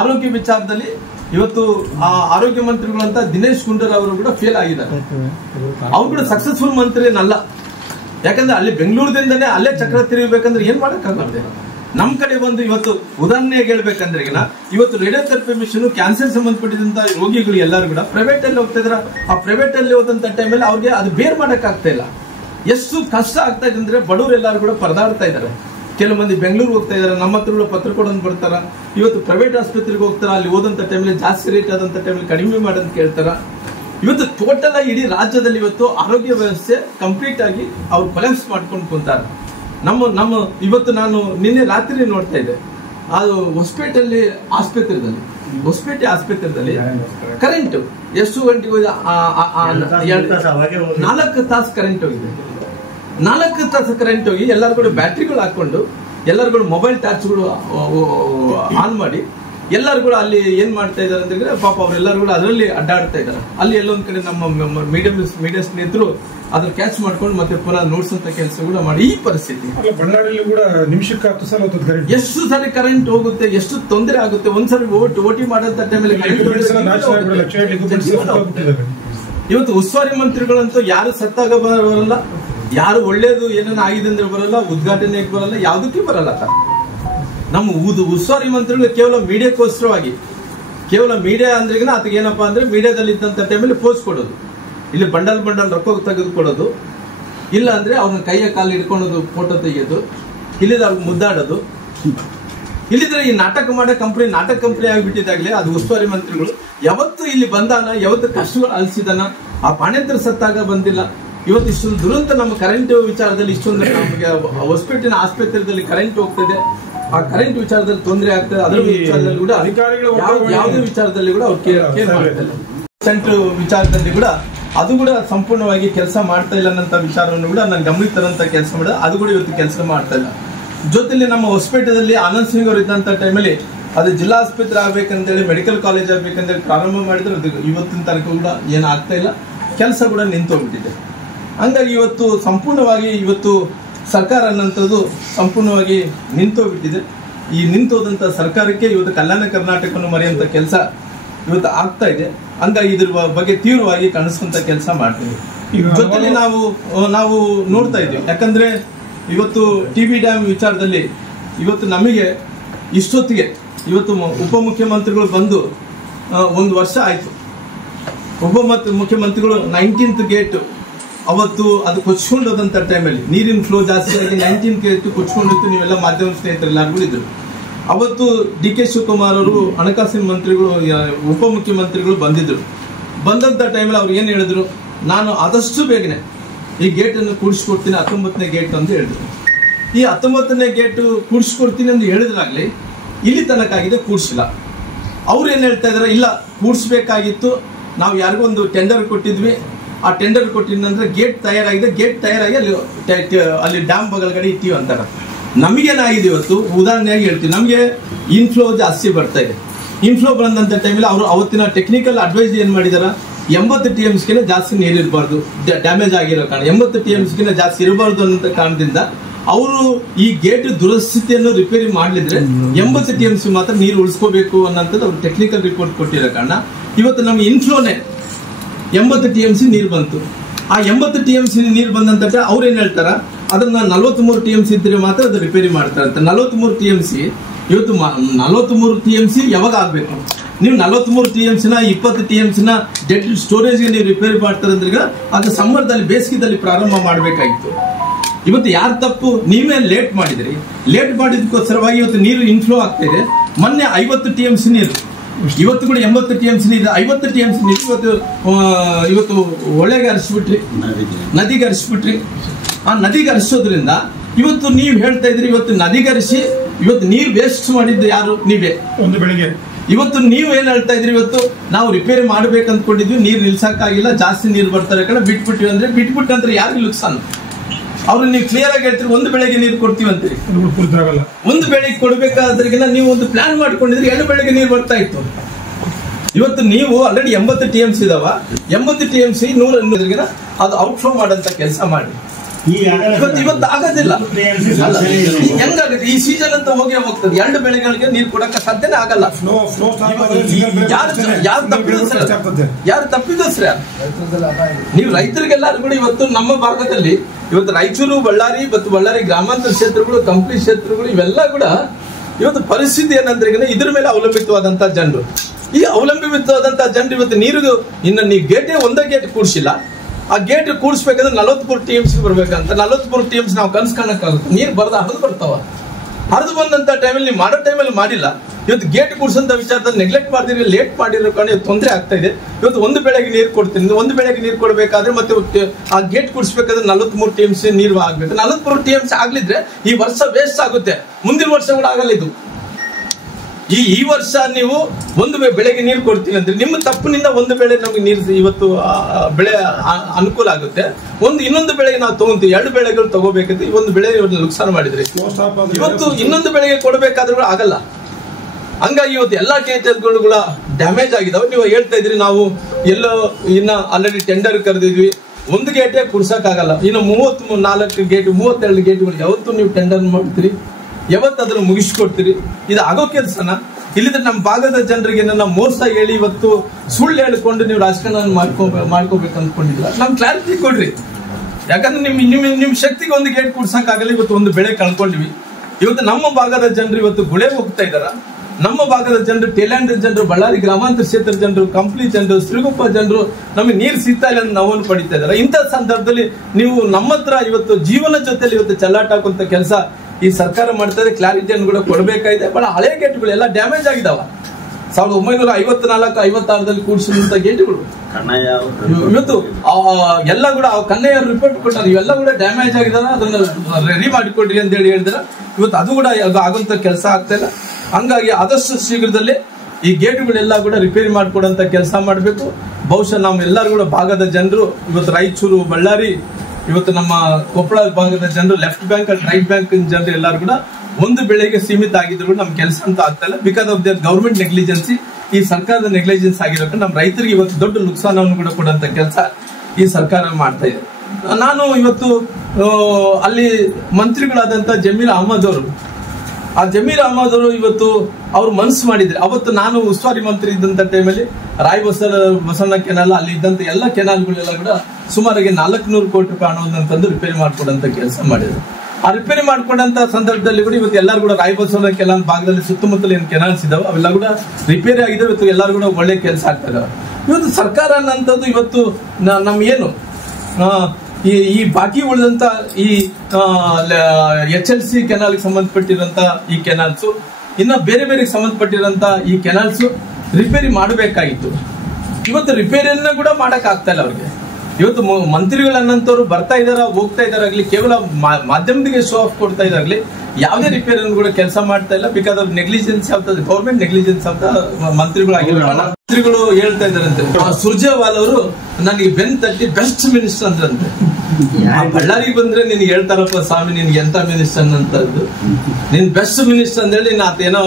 ಆರೋಗ್ಯ ವಿಚಾರದಲ್ಲಿ ಇವತ್ತು ಆರೋಗ್ಯ ಮಂತ್ರಿಗಳಂತ ದಿನೇಶ್ ಗುಂಡೂರಾವ್ ಅವರು ಕೂಡ ಫೇಲ್ ಆಗಿದ್ದಾರೆ. ಅವ್ರು ಕೂಡ ಸಕ್ಸಸ್ಫುಲ್ ಮಂತ್ರಿ ಏನಲ್ಲ. ಯಾಕಂದ್ರೆ ಅಲ್ಲಿ ಬೆಂಗಳೂರಿನಿಂದನೇ ಅಲ್ಲೇ ಚಕ್ರ ತಿರುಗಬೇಕಂದ್ರೆ ಏನ್ ಮಾಡಕ್ಕಾಗುತ್ತೆ. ನಮ್ ಕಡೆ ಒಂದು ಇವತ್ತು ಉದಾಹರಣೆಗೆ ಹೇಳ್ಬೇಕಂದ್ರೆ ಇವತ್ತು ರೇಡಿಯೋಥೆರಪಿ ಮಿಷನ್ ಕ್ಯಾನ್ಸರ್ ಸಂಬಂಧಪಟ್ಟಿದಂತ ರೋಗಿಗಳು ಎಲ್ಲರೂ ಕೂಡ ಪ್ರೈವೇಟ್ ಅಲ್ಲಿ ಹೋಗ್ತಾ ಇದ್ರ. ಆ ಪ್ರೈವೇಟ್ ಅಲ್ಲಿ ಹೋದಂತ ಟೈಮಲ್ಲಿ ಅವ್ರಿಗೆ ಅದು ಬೇರ್ ಮಾಡಕ್ ಆಗ್ತಾ ಇಲ್ಲ. ಎಷ್ಟು ಕಷ್ಟ ಆಗ್ತಾ ಇದೆ ಅಂದ್ರೆ ಬಡವರು ಎಲ್ಲರೂ ಕೂಡ ಪರದಾಡ್ತಾ ಇದ್ದಾರೆ. ಕೆಲವು ಮಂದಿ ಬೆಂಗಳೂರಿಗೆ ಹೋಗ್ತಾ ಇದಾರೆ, ನಮ್ಮ ಹತ್ರ ಪತ್ರ ಕೊಡೋದು ಬರ್ತಾರ. ಇವತ್ತು ಪ್ರೈವೇಟ್ ಆಸ್ಪತ್ರೆಗೆ ಹೋಗ್ತಾರ, ಅಲ್ಲಿ ಹೋದಂತ ಟೈಮಲ್ಲಿ ಜಾಸ್ತಿ ರೇಟ್ ಆದಂತ ಟೈಮಲ್ಲಿ ಕಡಿಮೆ ಮಾಡೋದು ಕೇಳ್ತಾರ. ಇವತ್ತು ಟೋಟಲ್ ಆಗಿ ಇಡೀ ರಾಜ್ಯದಲ್ಲಿ ಇವತ್ತು ಆರೋಗ್ಯ ವ್ಯವಸ್ಥೆ ಕಂಪ್ಲೀಟ್ ಆಗಿ ಅವ್ರು ಕೊಲ್ಯಾಪ್ಸ್ ಮಾಡ್ಕೊಂಡು ಕುಂತಾರೆ. ನಮ್ಮ ಇವತ್ತು ನಾನು ನಿನ್ನೆ ರಾತ್ರಿ ನೋಡ್ತಾ ಇದ್ದೆ, ಅದು ಹೊಸಪೇಟೆ ಆಸ್ಪತ್ರೆದಲ್ಲಿ ಕರೆಂಟ್ ಎಷ್ಟು ಗಂಟೆಗೆ 4 ತಾಸು ಕರೆಂಟ್ ಹೋಗಿದೆ. 4 ತಾಸು ಕರೆಂಟ್ ಹೋಗಿ ಎಲ್ಲರೂ ಕೂಡ ಬ್ಯಾಟ್ರಿಗಳು ಹಾಕೊಂಡು ಎಲ್ಲರೂ ಕೂಡ ಮೊಬೈಲ್ ಟಾರ್ಚ್ಗಳು ಆನ್ ಮಾಡಿ ಎಲ್ಲರೂ ಕೂಡ ಅಲ್ಲಿ ಏನ್ ಮಾಡ್ತಾ ಇದಾರೆ ಅಂದ್ರೆ ಪಾಪ ಅವರೆಲ್ಲರೂ ಕೂಡ ಅದರಲ್ಲಿ ಅಡ್ಡಾಡ್ತಾ ಇದಾರೆ. ಅಲ್ಲಿ ಎಲ್ಲೊಂದ್ ಕಡೆ ನಮ್ಮ ಮೀಡಿಯಾ ಸ್ನೇಹಿತರು ಅದ್ರ ಕ್ಯಾಚ್ ಮಾಡ್ಕೊಂಡು ಮತ್ತೆ ಪುನಃ ನೋಡ್ಸಂತ ಕೆಲಸ ಕೂಡ ಮಾಡಿ ಈ ಪರಿಸ್ಥಿತಿ. ಬಳ್ಳಾರಿಯಲ್ಲಿ ಕೂಡ ನಿಮಿಷಕ್ಕೆ 10 ಸಲ ಎಷ್ಟು ಸಾರಿ ಕರೆಂಟ್ ಹೋಗುತ್ತೆ, ಎಷ್ಟು ತೊಂದರೆ ಆಗುತ್ತೆ. ಒಂದ್ಸರಿ ಓಟಿ ಮಾಡೋಂತ ಟೈಮಲ್ಲಿ ಇವತ್ತು ಉಸ್ತುವಾರಿ ಮಂತ್ರಿಗಳಂತೂ ಯಾರು ಸತ್ತಾಗ ಬರಲ್ಲ, ಯಾರು ಒಳ್ಳೇದು ಏನೇನು ಆಗಿದೆ ಅಂದ್ರೆ ಬರಲ್ಲ, ಉದ್ಘಾಟನೆಗೆ ಬರಲ್ಲ, ಯಾವುದಕ್ಕೆ ಬರಲ್ಲ. ನಮ್ಮ ಉಸ್ತುವಾರಿ ಮಂತ್ರಿಗಳು ಕೇವಲ ಮೀಡಿಯಾಕ್ಕೋಸ್ಕರವಾಗಿ, ಕೇವಲ ಮೀಡಿಯಾ ಅಂದ್ರೆ ಅದಕ್ಕೆ ಏನಪ್ಪಾ ಅಂದ್ರೆ ಮೀಡಿಯಾದಲ್ಲಿ ಇದ್ದಂತ ಟೈಮಲ್ಲಿ ಪೋಸ್ಟ್ ಕೊಡೋದು, ಇಲ್ಲಿ ಬಂಡಲ್ ರೊಕ್ಕ ತೆಗೆದು ಕೊಡೋದು, ಇಲ್ಲ ಅಂದ್ರೆ ಅವ್ರನ್ನ ಕೈಯ ಕಾಲು ಹಿಡ್ಕೊಳೋದು, ಫೋಟೋ ತೆಗೆಯೋದು, ಇಲ್ಲಿದ್ರೆ ಅವ್ರಿಗೆ ಮುದ್ದಾಡೋದು. ಇಲ್ಲಿದ್ರೆ ಈ ನಾಟಕ ಮಾಡೋ ನಾಟಕ ಕಂಪನಿ ಆಗಿಬಿಟ್ಟಿದಾಗಲೇ ಅದು ಉಸ್ತುವಾರಿ ಮಂತ್ರಿಗಳು ಯಾವತ್ತು ಇಲ್ಲಿ ಬಂದಾನ, ಯಾವತ್ತು ಕಷ್ಟಗಳು ಅಲಿಸಿದಾನ. ಆ ಪಾಣೇಂದ್ರ ಸತ್ತಾಗ ಬಂದಿಲ್ಲ. ಇವತ್ತು ಇಷ್ಟೊಂದು ದುರಂತ ನಮ್ಮ ಕರೆಂಟ್ ವಿಚಾರದಲ್ಲಿ ಇಷ್ಟೊಂದು ನಮಗೆ ಹೊಸಪೇಟೆ ಆಸ್ಪತ್ರೆಯಲ್ಲಿ ಕರೆಂಟ್ ಹೋಗ್ತದೆ. ಆ ಕರೆಂಟ್ ವಿಚಾರದಲ್ಲಿ ತೊಂದರೆ ಆಗ್ತದೆ. ಅದರ ವಿಚಾರದಲ್ಲಿ ಕೂಡ ಅಧಿಕಾರಿಗಳು ಯಾವುದೇ ವಿಚಾರದಲ್ಲಿ ಕೂಡ ಅವ್ರು ಕೇರ್ ಮಾಡ್ತಾರೆ. ಸೆಂಟ್ರ್ ವಿಚಾರದಲ್ಲಿ ಕೂಡ ಅದು ಕೂಡ ಸಂಪೂರ್ಣವಾಗಿ ಕೆಲಸ ಮಾಡ್ತಾ ಇಲ್ಲ ಅನ್ನೋ ವಿಚಾರವನ್ನು ಕೂಡ ನಾನು ಗಮನಿಗೆ ತರಂತ ಕೆಲಸ ಮಾಡಿದ. ಅದು ಕೂಡ ಇವತ್ತು ಕೆಲಸ ಮಾಡ್ತಾ ಇಲ್ಲ. ಜೊತೆಲಿ ನಮ್ಮ ಹೊಸಪೇಟೆಯಲ್ಲಿ ಆನಂದ್ ಸಿಂಗ್ ಅವರು ಇದ್ದಂತ ಟೈಮಲ್ಲಿ ಅದು ಜಿಲ್ಲಾ ಆಸ್ಪತ್ರೆ ಆಗ್ಬೇಕಂತೇಳಿ, ಮೆಡಿಕಲ್ ಕಾಲೇಜ್ ಆಗ್ಬೇಕಂತೇಳಿ ಪ್ರಾರಂಭ ಮಾಡಿದ್ರೆ ಅದು ಇವತ್ತಿನ ತನಕ ಕೂಡ ಏನು ಆಗ್ತಾ ಇಲ್ಲ. ಕೆಲಸ ಕೂಡ ನಿಂತೋಗ್ಬಿಟ್ಟಿದೆ. ಹಂಗಾಗಿ ಇವತ್ತು ಸಂಪೂರ್ಣವಾಗಿ ಇವತ್ತು ಸರ್ಕಾರ ಅನ್ನೋಂಥದ್ದು ಸಂಪೂರ್ಣವಾಗಿ ನಿಂತೋಗ್ಬಿಟ್ಟಿದೆ. ಈ ನಿಂತೋದಂತ ಸರ್ಕಾರಕ್ಕೆ ಇವತ್ತು ಕಲ್ಯಾಣ ಕರ್ನಾಟಕವನ್ನು ಮರೆಯುವಂತ ಕೆಲಸ ಇವತ್ತು ಆಗ್ತಾ ಇದೆ. ಹಂಗಾಗಿ ಇದ್ರ ಬಗ್ಗೆ ತೀವ್ರವಾಗಿ ಕಾಣಿಸುವಂತ ಕೆಲಸ ಮಾಡ್ತೀವಿ. ಜೊತೆಲಿ ನಾವು ನೋಡ್ತಾ ಇದ್ದೀವಿ. ಯಾಕಂದ್ರೆ ಇವತ್ತು ಟಿಬಿ ಡ್ಯಾಮ್ ವಿಚಾರದಲ್ಲಿ ಇವತ್ತು ನಮಗೆ ಇಷ್ಟೊತ್ತಿಗೆ ಇವತ್ತು ಉಪಮುಖ್ಯಮಂತ್ರಿಗಳು ಬಂದು 1 ವರ್ಷ ಆಯ್ತು. ಮುಖ್ಯಮಂತ್ರಿಗಳು 19th ಗೇಟ್ ಅವತ್ತು ಅದು ಕೊಚ್ಕೊಂಡೋದಂತ ಟೈಮಲ್ಲಿ ನೀರಿನ ಫ್ಲೋ ಜಾಸ್ತಿ ಆಗಿ 19th ಗೇಟ್ ಕೊಚ್ಕೊಂಡಿತ್ತು. ನೀವೆಲ್ಲ ಮಾಧ್ಯಮ ಸ್ನೇಹಿತರು ಎಲ್ಲರಿಗೂ ಇದ್ರು. ಅವತ್ತು ಡಿ ಕೆ ಶಿವಕುಮಾರ್ ಅವರು ಹಣಕಾಸಿನ ಮಂತ್ರಿಗಳು, ಉಪಮುಖ್ಯಮಂತ್ರಿಗಳು ಬಂದಿದ್ರು. ಬಂದಂತ ಟೈಮಲ್ಲಿ ಅವ್ರು ಏನ್ ಹೇಳಿದ್ರು, ನಾನು ಆದಷ್ಟು ಬೇಗನೆ ಈ ಗೇಟ್ ಅನ್ನು ಕೂಡಿಸ್ಕೊಡ್ತೀನಿ, 19ನೇ ಗೇಟ್ ಅಂತ ಹೇಳಿದ್ರು. ಈ 19ನೇ ಗೇಟ್ ಕೂಡಿಸ್ಕೊಡ್ತೀನಿ ಅಂತ ಹೇಳಿದ್ರಾಗ್ಲಿ ಇಲ್ಲಿ ತನಕ ಆಗಿದೆ, ಕೂಡಿಸಿಲ್ಲ. ಅವ್ರು ಏನ್ ಹೇಳ್ತಾ ಇದಾರೆ, ಇಲ್ಲ ಕೂಡಿಸ್ಬೇಕಾಗಿತ್ತು, ನಾವು ಯಾರಿಗೂ ಒಂದು ಟೆಂಡರ್ ಕೊಟ್ಟಿದ್ವಿ, ಆ ಟೆಂಡರ್ ಕೊಟ್ಟಿದ್ದಂದ್ರೆ ಗೇಟ್ ತಯಾರಾಗಿದೆ, ಗೇಟ್ ತಯಾರಾಗಿ ಅಲ್ಲಿ ಡ್ಯಾಮ್ ಬಗಲ್ಗಡೆ ಇಟ್ಟಿವಿ ಅಂತಾರ. ನಮಗೇನಾಗಿದೆ ಇವತ್ತು ಉದಾಹರಣೆಯಾಗಿ ಹೇಳ್ತೀವಿ, ನಮಗೆ ಇನ್ಫ್ಲೋ ಜಾಸ್ತಿ ಬರ್ತಾ ಇದೆ. ಇನ್ಫ್ಲೋ ಬಂದಂತ ಟೈಮಲ್ಲಿ ಅವರು ಅವತ್ತಿನ ಟೆಕ್ನಿಕಲ್ ಅಡ್ವೈಸ್ ಏನ್ ಮಾಡಿದಾರ, 80 TMSಗೆ ಜಾಸ್ತಿ ನೀರು ಇರಬಾರ್ದು, ಡ್ಯಾಮೇಜ್ ಆಗಿರೋ ಕಾರಣ 80 TMSಗೆ ಜಾಸ್ತಿ ಇರಬಾರ್ದು ಅನ್ನೋ ಕಾರಣದಿಂದ ಅವರು ಈ ಗೇಟ್ ದುರಸ್ಥಿತಿಯನ್ನು ರಿಪೇರಿ ಮಾಡ್ಲಿದ್ರೆ 80 TMC ಮಾತ್ರ ನೀರು ಉಳಿಸ್ಕೋಬೇಕು ಅನ್ನೋಂಥದ್ದು ಅವ್ರು ಟೆಕ್ನಿಕಲ್ ರಿಪೋರ್ಟ್ ಕೊಟ್ಟಿರೋ ಕಾರಣ ಇವತ್ತು ನಮ್ಗೆ ಇನ್ಫ್ಲೋನೆ 80 TMC ನೀರು ಬಂತು. ಆ 80 TMC ನೀರು ಬಂದಂತ ಅವ್ರು ಏನ್ ಹೇಳ್ತಾರ, ಅದನ್ನ 43 TMC ಇದ್ರೆ ಮಾತ್ರ ಅದು ರಿಪೇರಿ ಮಾಡ್ತಾರಂತ. 43 TMC ಇವತ್ತು 43 TMC ಯಾವಾಗ ಆಗ್ಬೇಕು? ನೀವು 43 TMC 20 TMC ಡೆಡ್ ಸ್ಟೋರೇಜ್ ನೀವು ರಿಪೇರಿ ಮಾಡ್ತಾರಂದ್ರೆ ಅದು ಸಮ್ಮರ್ದಲ್ಲಿ ಬೇಸಿಗೆದಲ್ಲಿ ಪ್ರಾರಂಭ ಮಾಡಬೇಕಾಗಿತ್ತು. ಇವತ್ತು ಯಾರು ತಪ್ಪು? ನೀವೇ ಲೇಟ್ ಮಾಡಿದ್ರಿ. ಲೇಟ್ ಮಾಡಿದಕ್ಕೋಸ್ಕರವಾಗಿ ಇವತ್ತು ನೀರು ಇನ್ಫ್ಲೋ ಆಗ್ತಾ ಇದೆ. ಮೊನ್ನೆ 50 TMC ನೀರು, ಇವತ್ತು ಕೂಡ 80 TMC ನೀರು, 50 TMC ನೀರು ಇವತ್ತು ಒಳ್ಳೆಗೆ ಹರಿಸ್ಬಿಟ್ರಿ, ನದಿಗೆ ಹರಿಸ್ಬಿಟ್ರಿ. ಆ ನದಿಗೆ ಹರಿಸೋದ್ರಿಂದ ಇವತ್ತು ನೀವು ಹೇಳ್ತಾ ಇದ್ರಿ, ಇವತ್ತು ನದಿಗೆ ಹರಿಸಿ ಇವತ್ತು ನೀರು ವೇಸ್ಟ್ ಮಾಡಿದ್ದು ಯಾರು? ನೀವೇ. ಒಂದು ಬೆಳಿಗ್ಗೆ ಇವತ್ತು ನೀವು ಏನ್ ಹೇಳ್ತಾ ಇದ್ರಿ, ಇವತ್ತು ನಾವು ರಿಪೇರಿ ಮಾಡ್ಬೇಕು ಅಂದ್ಕೊಂಡಿದ್ವಿ, ನೀರು ನಿಲ್ಸಕ್ಕಾಗಿಲ್ಲ, ಜಾಸ್ತಿ ನೀರು ಬರ್ತಾರೆ ಕಡೆ ಬಿಟ್ಬಿಟ್ಟಿವಿ ಅಂದ್ರೆ ಬಿಟ್ಬಿಟ್ಟಂದ್ರೆ ಯಾರಿಗೆ ನುಕ್ಸಾನ್? ಅವ್ರು ನೀವು ಕ್ಲಿಯರ್ ಆಗಿ ಹೇಳ್ತೀರಿ, ಒಂದು ಬೆಳೆಗೆ ನೀರು ಕೊಡ್ತೀವಿ ಅಂತೀರಿ. ಒಂದು ಬೆಳೆಗೆ ಕೊಡ್ಬೇಕಾದ್ರಿಗಿನ ನೀವು ಒಂದು ಪ್ಲಾನ್ ಮಾಡ್ಕೊಂಡಿದ್ರಿ, 2 ಬೆಳೆಗೆ ನೀರು ಬರ್ತಾ ಇತ್ತು. ಇವತ್ತು ನೀವು ಆಲ್ರೆಡಿ 80 TMC ಇದಾವ, 80 TMC 100 ಅದು ಔಟ್ಫ್ಲೋ ಮಾಡಂತ ಕೆಲಸ ಮಾಡಿ. ಇವತ್ತು ಆಗೋದಿಲ್ಲ. ಹೆಂಗಾಗುತ್ತೆ? ಈ ಸೀಸನ್ ಅಂತ ಹೋಗೇ ಹೋಗ್ತದೆ. 2 ಬೆಳೆಗಳಿಗೆ ನೀರು ಕೊಡಕ್ಕೆ ಸಾಧ್ಯನೇ ಆಗಲ್ಲ. ಯಾರು ತಪ್ಪಿದಸ್ರ? ನೀವು ರೈತರಿಗೆಲ್ಲರೂ ಕೂಡ ಇವತ್ತು ನಮ್ಮ ಭಾಗದಲ್ಲಿ ಇವತ್ತು ರಾಯಚೂರು, ಬಳ್ಳಾರಿ ಮತ್ತು ಬಳ್ಳಾರಿ ಗ್ರಾಮಾಂತರ ಕ್ಷೇತ್ರಗಳು, ಕಂಪ್ಲಿ ಕ್ಷೇತ್ರಗಳು ಇವೆಲ್ಲ ಕೂಡ ಇವತ್ತು ಪರಿಸ್ಥಿತಿ ಏನಂದ್ರೆ ಇದ್ರ ಮೇಲೆ ಅವಲಂಬಿತವಾದಂತಹ ಜನರು. ಈ ಅವಲಂಬಿತವಾದಂತಹ ಜನರು ಇವತ್ತು ನೀರು ಇನ್ನು ನೀವು ಗೇಟೇ ಒಂದೇ ಗೇಟ್ ಕೂಡಿಸಿಲ್ಲ. ಆ ಗೇಟ್ ಕೂಡಿಸ್ಬೇಕಂದ್ರೆ 43 TMC ಬರ್ಬೇಕಂತ. 43 TMC ನಾವು ಕನ್ಸ್ ಕಾಣಕ್ಕಾಗುತ್ತೆ. ನೀರು ಹರಿದು ಬರ್ತಾವ. ಹರಿದು ಬಂದಂತ ಟೈಮಲ್ಲಿ ನೀವು ಮಾಡೋ ಟೈಮಲ್ಲಿ ಮಾಡಿಲ್ಲ. ಇವತ್ತು ಗೇಟ್ ಕೂಡಿಸಂತ ವಿಚಾರದಲ್ಲಿ ನೆಗ್ಲೆಕ್ಟ್ ಮಾಡಿದ್ರೆ, ಲೇಟ್ ಮಾಡಿರೋ ಕಾರಣ ಇವತ್ತು ತೊಂದರೆ ಆಗ್ತಾ ಇದೆ. ಇವತ್ತು ಒಂದು ಬೆಳೆಗೆ ನೀರು ಕೊಡ್ತೀನಿ, ಒಂದು ಬೆಳೆಗೆ ನೀರು ಕೊಡಬೇಕಾದ್ರೆ ಮತ್ತೆ ಆ ಗೇಟ್ ಕೂಡಿಸ್ಬೇಕಾದ್ರೆ 43 TMC ನೀರು ಆಗ್ಬೇಕು. 43 TMC ಆಗ್ಲಿದ್ರೆ ಈ ವರ್ಷ ವೇಸ್ಟ್ ಆಗುತ್ತೆ, ಮುಂದಿನ ವರ್ಷ ಕೂಡ ಆಗಲ್ಲ. ಇದು ಈ ವರ್ಷ ನೀವು ಒಂದು ಬೆಳೆಗೆ ನೀರು ಕೊಡ್ತೀವಿ ಅಂದ್ರೆ ನಿಮ್ಮ ತಪ್ಪಿನಿಂದ ಒಂದು ಬೆಳೆ ನಮಗೆ ನೀರು ಇವತ್ತು ಬೆಳೆ ಅನುಕೂಲ ಆಗುತ್ತೆ. ಇನ್ನೊಂದು ಬೆಳೆಗೆ ನಾವು ತಗೊಂತೀವಿ, 2 ಬೆಳೆಗಳು ತಗೋಬೇಕಂತ ಒಂದು ಬೆಳೆ ನುಕ್ಸಾನ ಮಾಡಿದ್ರಿ. ಇವತ್ತು ಇನ್ನೊಂದು ಬೆಳೆಗೆ ಕೊಡಬೇಕಾದ್ರೂ ಆಗಲ್ಲ. ಹಂಗಾಗಿ ಇವತ್ತು ಎಲ್ಲಾ ಗೇಟ್ಗಳು ಕೂಡ ಡ್ಯಾಮೇಜ್ ಆಗಿದಾವೆ. ನೀವು ಹೇಳ್ತಾ ಇದ್ರಿ ನಾವು ಎಲ್ಲೋ ಇನ್ನ ಆಲ್ರೆಡಿ ಟೆಂಡರ್ ಕರೆದಿದ್ವಿ, ಒಂದು ಗೇಟೇ ಕುಡ್ಸಕ್ ಆಗಲ್ಲ. ಇನ್ನು 34 ಗೇಟ್, 32 ಗೇಟ್ಗಳು ಯಾವತ್ತು ನೀವು ಟೆಂಡರ್ ಮಾಡ್ತೀರಿ? ಯಾವತ್ತು ಅದನ್ನು ಮುಗಿಸ್ಕೊಡ್ತೀರಿ? ಇದು ಆಗೋ ಕೆಲಸನ? ಇಲ್ಲಿದ್ರೆ ನಮ್ಮ ಭಾಗದ ಜನರಿಗೆ ನನ್ನ ಮೋಸ ಹೇಳಿ ಇವತ್ತು ಸುಳ್ಳು ಹೇಳಿಕೊಂಡು ನೀವು ರಾಜಕಾರಣ ಮಾಡ್ಕೋಬೇಕು ಅಂದ್ಕೊಂಡಿದ್ರ. ನಮ್ ಕ್ಲಾರಿಟಿ ಕೊಡ್ರಿ. ಯಾಕಂದ್ರೆ ನಿಮ್ ಶಕ್ತಿಗೆ ಒಂದು ಗೇಟ್ ಕುಡ್ಸಕ್ ಆಗಲ್ಲ. ಇವತ್ತು ಒಂದು ಬೆಳೆ ಕಳ್ಕೊಂಡಿವಿ. ಇವತ್ತು ನಮ್ಮ ಭಾಗದ ಜನರು ಇವತ್ತು ಗುಳೆ ಹೋಗ್ತಾ ಇದಾರ. ನಮ್ಮ ಭಾಗದ ಜನರು, ಟೇಲ್ಯಾಂಡ್ ಜನರು, ಬಳ್ಳಾರಿ ಗ್ರಾಮಾಂತರ ಕ್ಷೇತ್ರ ಜನರು, ಕಂಪ್ಲಿ ಜನರು, ಶ್ರೀಗುಪ್ಪ ಜನರು ನಮಗೆ ನೀರು ಸಿಗ್ತಾ ಇಲ್ಲ ಅಂತ ನೋವನ್ನು ಪಡಿತಾ ಇದಾರೆ. ಇಂಥ ಸಂದರ್ಭದಲ್ಲಿ ನೀವು ನಮ್ಮ ಹತ್ರ ಇವತ್ತು ಜೀವನ ಜೊತೆಲಿ ಇವತ್ತು ಚೆಲ್ಲಾಟ ಹಾಕುವಂತ ಕೆಲಸ ಈ ಸರ್ಕಾರ ಮಾಡ್ತಾ ಇದೆ. ಕ್ಲಾರಿಟಿಯನ್ನು ಕೂಡ ಕೊಡಬೇಕಾಗಿದೆ. ಬಹಳ ಹಳೆ ಗೇಟ್ಗಳು ಎಲ್ಲ ಡ್ಯಾಮೇಜ್ ಆಗಿದಾವ. 1954-56 ಕೂಡಿಸಿದಂತ ಗೇಟ್ಗಳು ಇವತ್ತು ಎಲ್ಲ ಕೂಡ ಕನ್ನಯ್ಯ ರಿಪೋರ್ಟ್ ಕೊಟ್ಟಾರೆ. ಇವೆಲ್ಲ ಕೂಡ ಡ್ಯಾಮೇಜ್ ಆಗಿದಾರ, ಅದನ್ನ ರೆಡಿ ಮಾಡಿಕೊಡ್ರಿ ಅಂತ ಹೇಳಿ ಹೇಳಿದ್ರ. ಇವತ್ತು ಅದು ಕೂಡ ಆಗುವಂತ ಕೆಲಸ ಆಗ್ತಾ ಇಲ್ಲ. ಹಂಗಾಗಿ ಆದಷ್ಟು ಶೀಘ್ರದಲ್ಲಿ ಈ ಗೇಟ್ಗಳೆಲ್ಲ ಕೂಡ ರಿಪೇರಿ ಮಾಡಿಕೊಡುವಂತ ಕೆಲಸ ಮಾಡಬೇಕು. ಬಹುಶಃ ನಮ್ಮೆಲ್ಲರೂ ಕೂಡ ಭಾಗದ ಜನರು ಇವತ್ತು ರಾಯಚೂರು, ಬಳ್ಳಾರಿ, ಇವತ್ತು ನಮ್ಮ ಕೊಪ್ಪಳ ಭಾಗದ ಜನರು, left bank and write bank ಜನರು ಎಲ್ಲರೂ ಕೂಡ ಒಂದು ಬೆಳೆಗೆ ಸೀಮಿತ ಆಗಿದ್ರು ನಮ್ಮ ಕೆಲಸ ಅಂತ ಆಗ್ತಾ ಇಲ್ಲ. Because of there government negligence, ಈ ಸರ್ಕಾರದ ನೆಗ್ಲಿಜೆನ್ಸ್ ಆಗಿರೋಕೆ ನಮ್ಮ ರೈತರಿಗೆ ಇವತ್ತು ದೊಡ್ಡ ನುಕ್ಸಾನವನ್ನು ಕೂಡ ಕೊಡುವಂತ ಕೆಲಸ ಈ ಸರ್ಕಾರ ಮಾಡ್ತಾ ಇದೆ. ನಾನು ಇವತ್ತು ಅಲ್ಲಿ ಮಂತ್ರಿಗಳಾದಂತ ಜಮೀರ್ ಅಹಮದ್ ಅವರು, ಆ ಜಮೀರ್ ಅಹಮದ್ ಅವರು ಇವತ್ತು ಅವ್ರು ಮನಸ್ಸು ಮಾಡಿದ್ರೆ, ಅವತ್ತು ನಾನು ಉಸ್ತುವಾರಿ ಮಂತ್ರಿ ಇದ್ದಂತ ಟೈಮಲ್ಲಿ ಬಸವಣ್ಣ ಕೆನಾಲ್ ಅಲ್ಲಿ ಇದ್ದಂತ ಎಲ್ಲ ಕೆನಾಲ್ಗಳೆಲ್ಲ ಕೂಡ ಸುಮಾರಿಗೆ 400 ಕೋಟಿ ರೂಪಾಯಿ ಹಣವನ್ನು ತಂದು ರಿಪೇರಿ ಮಾಡ್ಕೊಡಂತ ಕೆಲಸ ಮಾಡಿದ್ರು. ಆ ರಿಪೇರಿ ಮಾಡ್ಕೊಂಡಂತ ಸಂದರ್ಭದಲ್ಲಿ ಕೂಡ ಇವತ್ತು ಎಲ್ಲರೂ ಕೂಡ ರಾಯಬಸವನ ಕೆನಾಲ್ ಭಾಗದಲ್ಲಿ ಸುತ್ತಮುತ್ತಲ ಏನ್ ಕೆನಾಲ್ಸ್ ಇದಾವೆ ಅವೆಲ್ಲ ಕೂಡ ರಿಪೇರಿ ಆಗಿದೆ. ಇವತ್ತು ಎಲ್ಲರೂ ಕೂಡ ಒಳ್ಳೆ ಕೆಲಸ ಆಗ್ತಾ ಇದಾವೆ. ಇವತ್ತು ಸರ್ಕಾರ ಅನ್ನಂಥದ್ದು ಇವತ್ತು ನಮ್ಗೇನು ಈ ಬಾಕಿ ಉಳಿದಂತ ಈ HLC ಕೆನಾಲ್ಗೆ ಸಂಬಂಧಪಟ್ಟಿರಂತ ಈ ಕೆನಾಲ್ಸ್, ಇನ್ನ ಬೇರೆ ಬೇರೆ ಸಂಬಂಧಪಟ್ಟಿರಂತ ಈ ಕೆನಾಲ್ಸ್ ರಿಪೇರಿ ಮಾಡಬೇಕಾಗಿತ್ತು. ಇವತ್ತು ರಿಪೇರಿಯನ್ನ ಕೂಡ ಮಾಡಕ್ ಆಗ್ತಾ ಇಲ್ಲ ಅವ್ರಿಗೆ. ಇವತ್ತು ಮಂತ್ರಿಗಳನ್ನಂತವ್ರು ಬರ್ತಾ ಇದಾರ, ಹೋಗ್ತಾ ಇದಾರಾಗ್ಲಿ, ಕೇವಲ ಮಾಧ್ಯಮದಿಗೆ ಶೋ ಆಫ್ ಕೊಡ್ತಾ ಇದಾಗ್ಲಿ, ಯಾವುದೇ ರಿಪೇರಿಯನ್ನು ಕೂಡ ಕೆಲಸ ಮಾಡ್ತಾ ಇಲ್ಲ. ಬಿಕಾಸ್ ಆಫ್ ನೆಗ್ಲಿಜೆನ್ಸ್ ಆಗ್ತದೆ, ಗೌರ್ಮೆಂಟ್ ನೆಗ್ಲಿಜೆನ್ಸ್ ಅಂತ ಮಂತ್ರಿಗಳಾಗಿರೋ ಮಂತ್ರಿಗಳು ಹೇಳ್ತಾ ಇದಾರಂತೆ. ಸುರ್ಜೇವಾಲ್ ಅವರು ನನಗೆ ಬೆನ್ ತಟ್ಟಿ ಬೆಸ್ಟ್ ಮಿನಿಸ್ಟರ್ ಅಂದ್ರಂತೆ. ಬಳ್ಳಾರಿಗೆ ಬಂದ್ರೆ ನಿನ್ಗೆ ಹೇಳ್ತಾರಪ್ಪ ಸ್ವಾಮಿ, ನಿನ್ಗೆ ಎಂತ ಮಿನಿಸ್ಟರ್ ಅಂತದ್ದು, ನೀನ್ ಬೆಸ್ಟ್ ಮಿನಿಸ್ಟರ್ ಅಂತ ಹೇಳಿ ಆತೇನೋ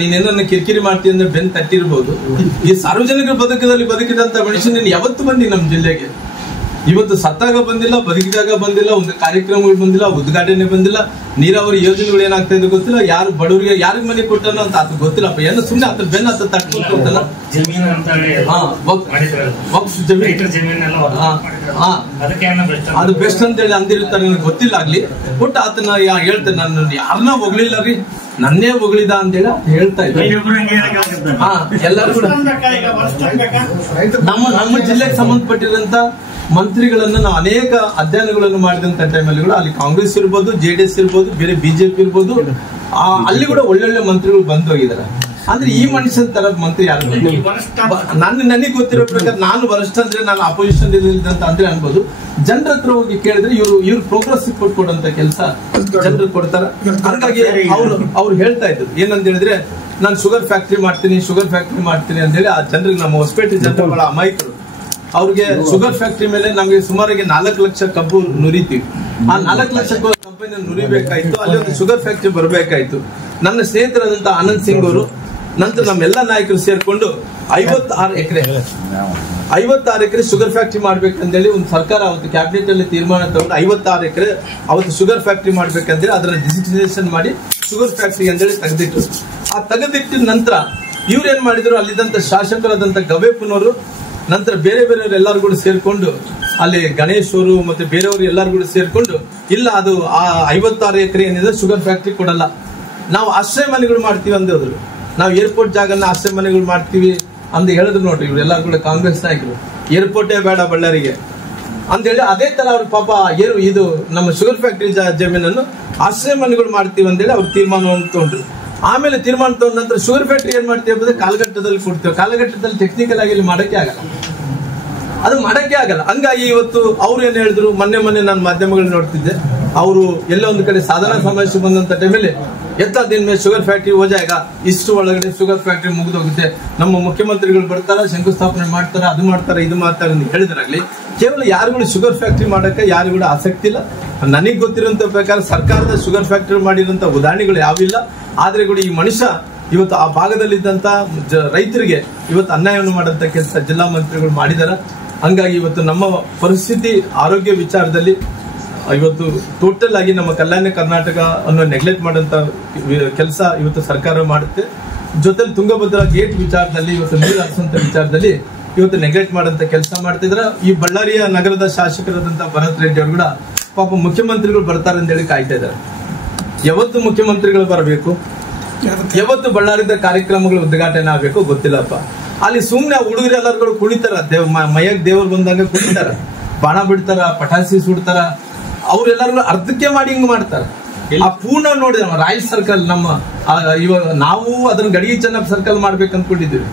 ನೀನೇನನ್ನ ಕಿರಿಕಿರಿ ಮಾಡ್ತೀನಿ ಅಂದ್ರೆ ಬೆನ್ ತಟ್ಟಿರ್ಬೋದು. ಈ ಸಾರ್ವಜನಿಕ ಬದುಕದಲ್ಲಿ ಬದುಕಿದಂತ ಮನುಷ್ಯ ನೀನ್ ಯಾವತ್ತು ಬಂದಿ ನಮ್ಮ ಜಿಲ್ಲೆಗೆ? ಇವತ್ತು ಸತ್ತಾಗ ಬಂದಿಲ್ಲ, ಬದುಕಿದಾಗ ಬಂದಿಲ್ಲ, ಒಂದು ಕಾರ್ಯಕ್ರಮಗಳು ಬಂದಿಲ್ಲ, ಉದ್ಘಾಟನೆ ಬಂದಿಲ್ಲ, ನೀರಾವರಿ ಯೋಜನೆಗಳು ಏನಾಗ್ತಾ ಇದೆ ಗೊತ್ತಿಲ್ಲ, ಯಾರು ಬಡವರಿಗೆ ಯಾರಿಗೆ ಮನೆ ಕೊಟ್ಟನೋ ಅಂತ ಆತ ಗೊತ್ತಿಲ್ಲಪ್ಪ. ಏನು ಸುಮ್ಮನೆ ಆತ ಬೆನ್ನ ಆತ ತಟ್ಕೊಳ್ತಾನ. ಅದು ಬೆಸ್ಟ್ ಅಂತ ಹೇಳಿ ಅಂದಿರ್ತಾರೆ, ನನಗೆ ಗೊತ್ತಿಲ್ಲ ಆಗ್ಲಿ. ಒಟ್ಟು ಆತನ ಹೇಳ್ತೇನೆ, ನಾನು ಯಾರನ್ನ ಹೊಗಳಿಲ್ಲ ರೀ, ನನ್ನೇ ಹೊಗಳಿದ ಅಂತೇಳಿ ಹೇಳ್ತಾ ಇದ್ದೆ. ಎಲ್ಲರೂ ಕೂಡ ನಮ್ಮ ಜಿಲ್ಲೆಗೆ ಸಂಬಂಧಪಟ್ಟಿರಂತ ಮಂತ್ರಿಗಳನ್ನ ನಾವು ಅನೇಕ ಅಧ್ಯಯನಗಳನ್ನು ಮಾಡಿದಂತ ಟೈಮಲ್ಲಿ ಕೂಡ ಅಲ್ಲಿ ಕಾಂಗ್ರೆಸ್ ಇರ್ಬೋದು, JDS ಇರ್ಬೋದು, ಬೇರೆ BJP ಇರ್ಬೋದು, ಅಲ್ಲಿ ಕೂಡ ಒಳ್ಳೊಳ್ಳೆ ಮಂತ್ರಿಗಳು ಬಂದು ಹೋಗಿದ್ದಾರೆ. ಅಂದ್ರೆ ಈ ಮನುಷ್ಯನ ತರ ಮಂತ್ರಿ ಯಾರು? ನನಗೆ ಗೊತ್ತಿರೋ ಪ್ರಕಾರ ನಾನು ವರಿಷ್ಠ ಅಂದ್ರೆ ನಾನು ಅಪೋಸಿಷನ್ ಅಂತ ಅಂದ್ರೆ ಅನ್ಬೋದು. ಜನರ ಹತ್ರ ಹೋಗಿ ಕೇಳಿದ್ರೆ ಇವ್ರು ಪ್ರೋಗ್ರೆಸ್ ರಿಪೋರ್ಟ್ ಕೊಡುವಂತ ಕೆಲಸ ಜನರು ಕೊಡ್ತಾರ. ಹಾಗಾಗಿ ಅವ್ರು ಹೇಳ್ತಾ ಇದ್ರು ಏನಂತ ಹೇಳಿದ್ರೆ, ನಾನು ಶುಗರ್ ಫ್ಯಾಕ್ಟ್ರಿ ಮಾಡ್ತೀನಿ ಅಂತ ಹೇಳಿ ಆ ಜನರಿಗೆ, ನಮ್ಮ ಹೊಸಪೇಟೆ ಜನರು ಬಹಳ ಅಮಾಯಕರು. ಅವ್ರಿಗೆ ಶುಗರ್ ಫ್ಯಾಕ್ಟ್ರಿ ಮೇಲೆ ನಮಗೆ ಸುಮಾರಿಗೆ 4 ಲಕ್ಷ ಕಬ್ಬು ನುರಿತೀವಿ. ಆ 4 ಲಕ್ಷ ಕಂಪನಿ ನುರಿಬೇಕಾಯ್ತು, ಅಲ್ಲಿ ಒಂದು ಶುಗರ್ ಫ್ಯಾಕ್ಟ್ರಿ ಬರಬೇಕಾಯ್ತು. ನನ್ನ ಸ್ನೇಹಿತರಾದಂತ ಆನಂದ್ ಸಿಂಗ್ ಅವರು, ನಂತರ ನಮ್ಮೆಲ್ಲ ನಾಯಕರು ಸೇರ್ಕೊಂಡು 56 ಎಕರೆ ಶುಗರ್ ಫ್ಯಾಕ್ಟ್ರಿ ಮಾಡ್ಬೇಕಂತೇಳಿ ಒಂದು ಸರ್ಕಾರ ಅವತ್ತು ಕ್ಯಾಬಿನೆಟ್ ಅಲ್ಲಿ ತೀರ್ಮಾನ ತಗೊಂಡು 56 ಎಕರೆ ಅವತ್ತು ಶುಗರ್ ಫ್ಯಾಕ್ಟ್ರಿ ಮಾಡ್ಬೇಕಂತೇಳಿ ಅದನ್ನ ಡಿಜಿಟಲೈಸೇಷನ್ ಮಾಡಿ ಶುಗರ್ ಫ್ಯಾಕ್ಟ್ರಿ ಅಂತೇಳಿ ತೆಗೆದಿಟ್ಟು, ಆ ತೆಗೆದಿಟ್ಟಿದ ನಂತರ ಇವ್ರು ಏನ್ ಮಾಡಿದ್ರು, ಅಲ್ಲಿದ್ದಂತ ಶಾಸಕರಾದಂತ ಗವೇಪುನವರು, ನಂತರ ಬೇರೆಯವರು ಎಲ್ಲರೂ ಕೂಡ ಸೇರ್ಕೊಂಡು, ಅಲ್ಲಿ ಗಣೇಶ್ ಅವರು ಮತ್ತೆ ಬೇರೆಯವರು ಎಲ್ಲರೂ ಕೂಡ ಸೇರ್ಕೊಂಡು, ಇಲ್ಲ ಅದು ಆ 56 ಎಕರೆ ಏನಿದೆ ಶುಗರ್ ಫ್ಯಾಕ್ಟ್ರಿ ಕೊಡಲ್ಲ, ನಾವು ಆಶ್ರಯ ಮನೆಗಳು ಮಾಡ್ತೀವಿ ಅಂತ ಹೇಳಿದ್ರು. ನಾವು ಏರ್ಪೋರ್ಟ್ ಜಾಗನ ಆಶ್ರಯ ಮನೆಗಳು ಮಾಡ್ತೀವಿ ಅಂತ ಹೇಳಿದ್ರು ನೋಡ್ರಿ ಇವರೆಲ್ಲರೂ ಕೂಡ ಕಾಂಗ್ರೆಸ್ ನಾಯಕರು. ಏರ್ಪೋರ್ಟೇ ಬೇಡ ಬಳ್ಳಾರಿಗೆ ಅಂತ ಹೇಳಿ, ಅದೇ ತರ ಅವ್ರ ಪಾಪ ಇದು ನಮ್ಮ ಶುಗರ್ ಫ್ಯಾಕ್ಟ್ರಿ ಜಮೀನನ್ನು ಆಶ್ರಯ ಮನೆಗಳು ಮಾಡ್ತೀವಿ ಅಂತ ಹೇಳಿ ಅವ್ರು ತೀರ್ಮಾನವನ್ನು ತಗೊಂಡ್ರು. ಆಮೇಲೆ ತೀರ್ಮಾನ ತಗೊಂಡ ನಂತರ ಶುಗರ್ ಫ್ಯಾಕ್ಟ್ರಿ ಏನ್ ಮಾಡ್ತೀವಿ ಅಂದ್ರೆ ಕಾಲಘಟ್ಟದಲ್ಲಿ ಕೊಡ್ತೇವೆ. ಕಾಲಘಟ್ಟದಲ್ಲಿ ಟೆಕ್ನಿಕಲ್ ಆಗಿ ಇಲ್ಲಿ ಮಾಡಕ್ಕೆ ಆಗಲ್ಲ. ಹಂಗಾಗಿ ಇವತ್ತು ಅವ್ರು ಏನ್ ಹೇಳಿದ್ರು, ಮೊನ್ನೆ ನಾನು ಮಾಧ್ಯಮಗಳು ನೋಡ್ತಿದ್ದೆ, ಅವರು ಎಲ್ಲ ಒಂದು ಕಡೆ ಸಾಧನಾ ಸಮಾವೇಶ ಬಂದಂತ ಟೈಮಲ್ಲಿ ಎತ್ತ ದಿನ ಶುಗರ್ ಫ್ಯಾಕ್ಟ್ರಿ ಹೋ ಜಾಯೇಗಾ, ಇಷ್ಟು ಒಳಗಡೆ ಶುಗರ್ ಫ್ಯಾಕ್ಟ್ರಿ ಮುಗಿದೋಗುತ್ತೆ, ನಮ್ಮ ಮುಖ್ಯಮಂತ್ರಿಗಳು ಬರ್ತಾರ, ಶಂಕುಸ್ಥಾಪನೆ ಮಾಡ್ತಾರ, ಅದು ಮಾಡ್ತಾರೆ ಇದು ಮಾಡ್ತಾರೆ ಅಂತ ಹೇಳಿದ್ರಾಗ್ಲಿ, ಕೇವಲ ಯಾರುಗಳು ಶುಗರ್ ಫ್ಯಾಕ್ಟ್ರಿ ಮಾಡಕ್ಕೆ ಯಾರು ಕೂಡ ಆಸಕ್ತಿ ಇಲ್ಲ. ನನಗೆ ಗೊತ್ತಿರುವಂತ ಪ್ರಕಾರ ಸರ್ಕಾರದ ಶುಗರ್ ಫ್ಯಾಕ್ಟ್ರಿ ಮಾಡಿರುವಂತ ಉದಾಹರಣೆಗಳು ಯಾವಿಲ್ಲ. ಆದ್ರೆ ಕೂಡ ಈ ಮನುಷ್ಯ ಇವತ್ತು ಆ ಭಾಗದಲ್ಲಿದ್ದಂತ ರೈತರಿಗೆ ಇವತ್ತು ಅನ್ಯಾಯವನ್ನು ಮಾಡುವಂತ ಕೆಲಸ ಜಿಲ್ಲಾ ಮಂತ್ರಿಗಳು ಮಾಡಿದಾರೆ. ಹಂಗಾಗಿ ಇವತ್ತು ನಮ್ಮ ಪರಿಸ್ಥಿತಿ ಆರೋಗ್ಯ ವಿಚಾರದಲ್ಲಿ ಇವತ್ತು ಟೋಟಲ್ ಆಗಿ ನಮ್ಮ ಕಲ್ಯಾಣ ಕರ್ನಾಟಕ ಅನ್ನೋ ನೆಗ್ಲೆಕ್ಟ್ ಮಾಡುವಂತ ಕೆಲಸ ಇವತ್ತು ಸರ್ಕಾರ ಮಾಡುತ್ತೆ. ಜೊತೆಲಿ ತುಂಗಭದ್ರಾ ಗೇಟ್ ವಿಚಾರದಲ್ಲಿ, ಇವತ್ತು ನೀರು ಹರಿಸುವಂತ ವಿಚಾರದಲ್ಲಿ ಇವತ್ತು ನೆಗ್ಲೆಕ್ಟ್ ಮಾಡುವಂತ ಕೆಲಸ ಮಾಡ್ತಿದ್ರ. ಈ ಬಳ್ಳಾರಿಯ ನಗರದ ಶಾಸಕರಾದಂತ ಭರತ್ ರೆಡ್ಡಿ ಅವರು ಕೂಡ ಪಾಪ ಮುಖ್ಯಮಂತ್ರಿಗಳು ಬರ್ತಾರೆ ಅಂತ ಹೇಳಿ ಕಾಯ್ತಾ ಇದ್ದಾರೆ. ಯಾವತ್ತು ಮುಖ್ಯಮಂತ್ರಿಗಳು ಬರಬೇಕು, ಯಾವತ್ತು ಬಳ್ಳಾರಿದ ಕಾರ್ಯಕ್ರಮಗಳು ಉದ್ಘಾಟನೆ ಆಗ್ಬೇಕು ಗೊತ್ತಿಲ್ಲಪ್ಪ. ಅಲ್ಲಿ ಸುಮ್ನೆ ಹುಡುಗರು ಎಲ್ಲರೂ ಕುಣಿತಾರ, ಮೈಯಾಗ ದೇವರು ಬಂದಾಗ ಕುಣಿತಾರ, ಬಾಣ ಬಿಡ್ತಾರ, ಪಟಾಸಿ ಸುಡ್ತಾರ, ಅವ್ರೆಲ್ಲರೂ ಅರ್ಧಕ್ಕೆ ಮಾಡಿ ಹಿಂಗ್ ಮಾಡ್ತಾರ. ಆ ಪೂರ್ಣ ನೋಡಿ ರಾಯ್ ಸರ್ಕಲ್ ನಮ್ಮ ಇವಾಗ ನಾವು ಅದನ್ನ ಗಡಿಗೆ ಚೆನ್ನಪ್ಪ ಸರ್ಕಲ್ ಮಾಡ್ಬೇಕು ಅನ್ಕೊಂಡಿದ್ದೀವಿ.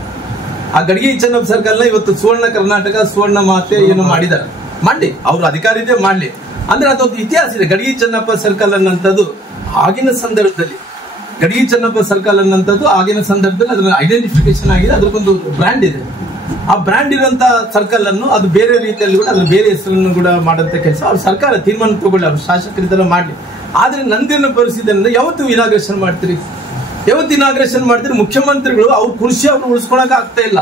ಆ ಗಡಿಗೆ ಚೆನ್ನಪ್ಪ ಸರ್ಕಲ್ ನ ಇವತ್ತು ಸುವರ್ಣ ಕರ್ನಾಟಕ, ಸುವರ್ಣ ಮಾತೆ ಏನು ಮಾಡಿದಾರೆ, ಮಾಡಿ ಅವ್ರ ಅಧಿಕಾರ ಇದೆ ಮಾಡ್ಲಿ. ಅಂದ್ರೆ ಅದೊಂದು ಇತಿಹಾಸ ಇದೆ. ಗಡಿಗೆ ಚೆನ್ನಪ್ಪ ಸರ್ಕಲ್ ಅನ್ನಂಥದ್ದು ಆಗಿನ ಸಂದರ್ಭದಲ್ಲಿ, ಗಡಿಗೆ ಚೆನ್ನಪ್ಪ ಸರ್ಕಲ್ ಅನ್ನಂಥದ್ದು ಆಗಿನ ಸಂದರ್ಭದಲ್ಲಿ ಅದನ್ನ ಐಡೆಂಟಿಫಿಕೇಶನ್ ಆಗಿದೆ, ಅದಕ್ಕೊಂದು ಬ್ರ್ಯಾಂಡ್ ಇದೆ. ಆ ಬ್ರ್ಯಾಂಡ್ ಇರುವಂತ ಸರ್ಕಲ್ ಅನ್ನು ಅದು ಬೇರೆ ರೀತಿಯಲ್ಲಿ ಕೂಡ ಅದ್ರ ಬೇರೆ ಹೆಸರನ್ನು ಕೂಡ ಮಾಡಂತ ಕೆಲಸ ಅವ್ರ ಸರ್ಕಾರ ತೀರ್ಮಾನ ತಗೊಳ್ಳಿ, ಅವ್ರ ಶಾಸಕರಿದ್ದೆಲ್ಲ ಮಾಡ್ಲಿ. ಆದ್ರೆ ನಂದಿನ ಪರಿಸ್ಥಿತಿ ಅಂದ್ರೆ ಯಾವತ್ತು ಇನಾಗ್ರೇಷನ್ ಮಾಡ್ತೀರಿ, ಮುಖ್ಯಮಂತ್ರಿಗಳು ಅವ್ರ ಕುರ್ಚಿ ಅವ್ರು ಉಳಿಸ್ಕೊಳಕ್ ಆಗ್ತಾ ಇಲ್ಲ.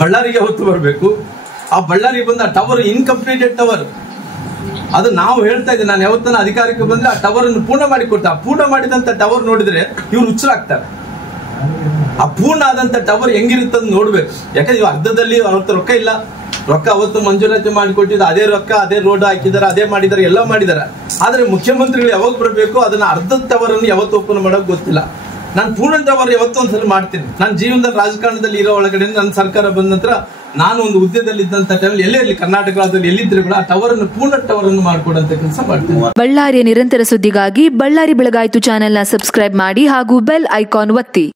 ಬಳ್ಳಾರಿಗೆ ಯಾವತ್ತು ಬರಬೇಕು, ಆ ಬಳ್ಳಾರಿಗೆ ಬಂದ ಟವರ್ ಇನ್ಕಂಪ್ಲೀಟೆಡ್ ಟವರ್, ಅದು ನಾವು ಹೇಳ್ತಾ ಇದ್ದೀವಿ. ನಾನು ಯಾವತ್ತನ ಅಧಿಕಾರಕ್ಕೆ ಬಂದ್ರೆ ಆ ಟವರ್ ಅನ್ನು ಪೂರ್ಣ ಮಾಡಿ ಕೊಟ್ಟ, ಪೂರ್ಣ ಮಾಡಿದಂತ ಟವರ್ ನೋಡಿದ್ರೆ ಇವ್ರು ಹುಚ್ಚರಾಗ್ತಾರೆ. ಆ ಪೂರ್ಣ ಆದಂತ ಟವರ್ ಹೆಂಗಿರುತ್ತೆ ಅಂತ ನೋಡ್ಬೇಕು. ಯಾಕಂದ್ರೆ ಇವ್ ಅರ್ಧದಲ್ಲಿ ಅವತ್ತು ರೊಕ್ಕ ಇಲ್ಲ, ರೊಕ್ಕ ಅವತ್ತು ಮಂಜೂರಾತಿ ಮಾಡಿಕೊಟ್ಟಿದ್ದು, ಅದೇ ರೊಕ್ಕ ಅದೇ ರೋಡ್ ಹಾಕಿದಾರೆ, ಅದೇ ಮಾಡಿದಾರೆ, ಎಲ್ಲ ಮಾಡಿದಾರೆ. ಆದ್ರೆ ಮುಖ್ಯಮಂತ್ರಿಗಳು ಯಾವಾಗ ಬರಬೇಕು, ಅದನ್ನ ಅರ್ಧ ಟವರ್ ಅನ್ನು ಯಾವತ್ತು ಓಪನ್ ಮಾಡೋಕ್ ಗೊತ್ತಿಲ್ಲ. ನಾನು ಪೂರ್ಣ ಟವರ್ ಯಾವತ್ತೂ ಒಂದ್ಸಲ ಮಾಡ್ತೀನಿ. ನಾನು ಜೀವನದಲ್ಲಿ ರಾಜಕಾರಣದಲ್ಲಿ ಇರೋ ಒಳಗಡೆ ನನ್ನ ಸರ್ಕಾರ ಬಂದ ನಂತರ ನಾನು ಒಂದು ಹುದ್ದೆದಲ್ಲಿ ಇದ್ದಂತ ಟೈಮಲ್ಲಿ ಎಲ್ಲೇ ಇರಲಿ ಕರ್ನಾಟಕ ರಾಜ್ಯದಲ್ಲಿ ಎಲ್ಲಿದ್ರೆ ಕೂಡ ಆ ಟವರ್ ಅನ್ನು ಪೂರ್ಣ ಟವರ್ ಅನ್ನು ಮಾಡಿಕೊಡುವಂತ ಕೆಲಸ ಮಾಡ್ತೀನಿ. ಬಳ್ಳಾರಿಯ ನಿರಂತರ ಸುದ್ದಿಗಾಗಿ ಬಳ್ಳಾರಿ ಬೆಳಗಾಯಿತು ಚಾನೆಲ್ನ ಸಬ್ಸ್ಕ್ರೈಬ್ ಮಾಡಿ ಹಾಗೂ ಬೆಲ್ ಐಕಾನ್ ಒತ್ತಿ.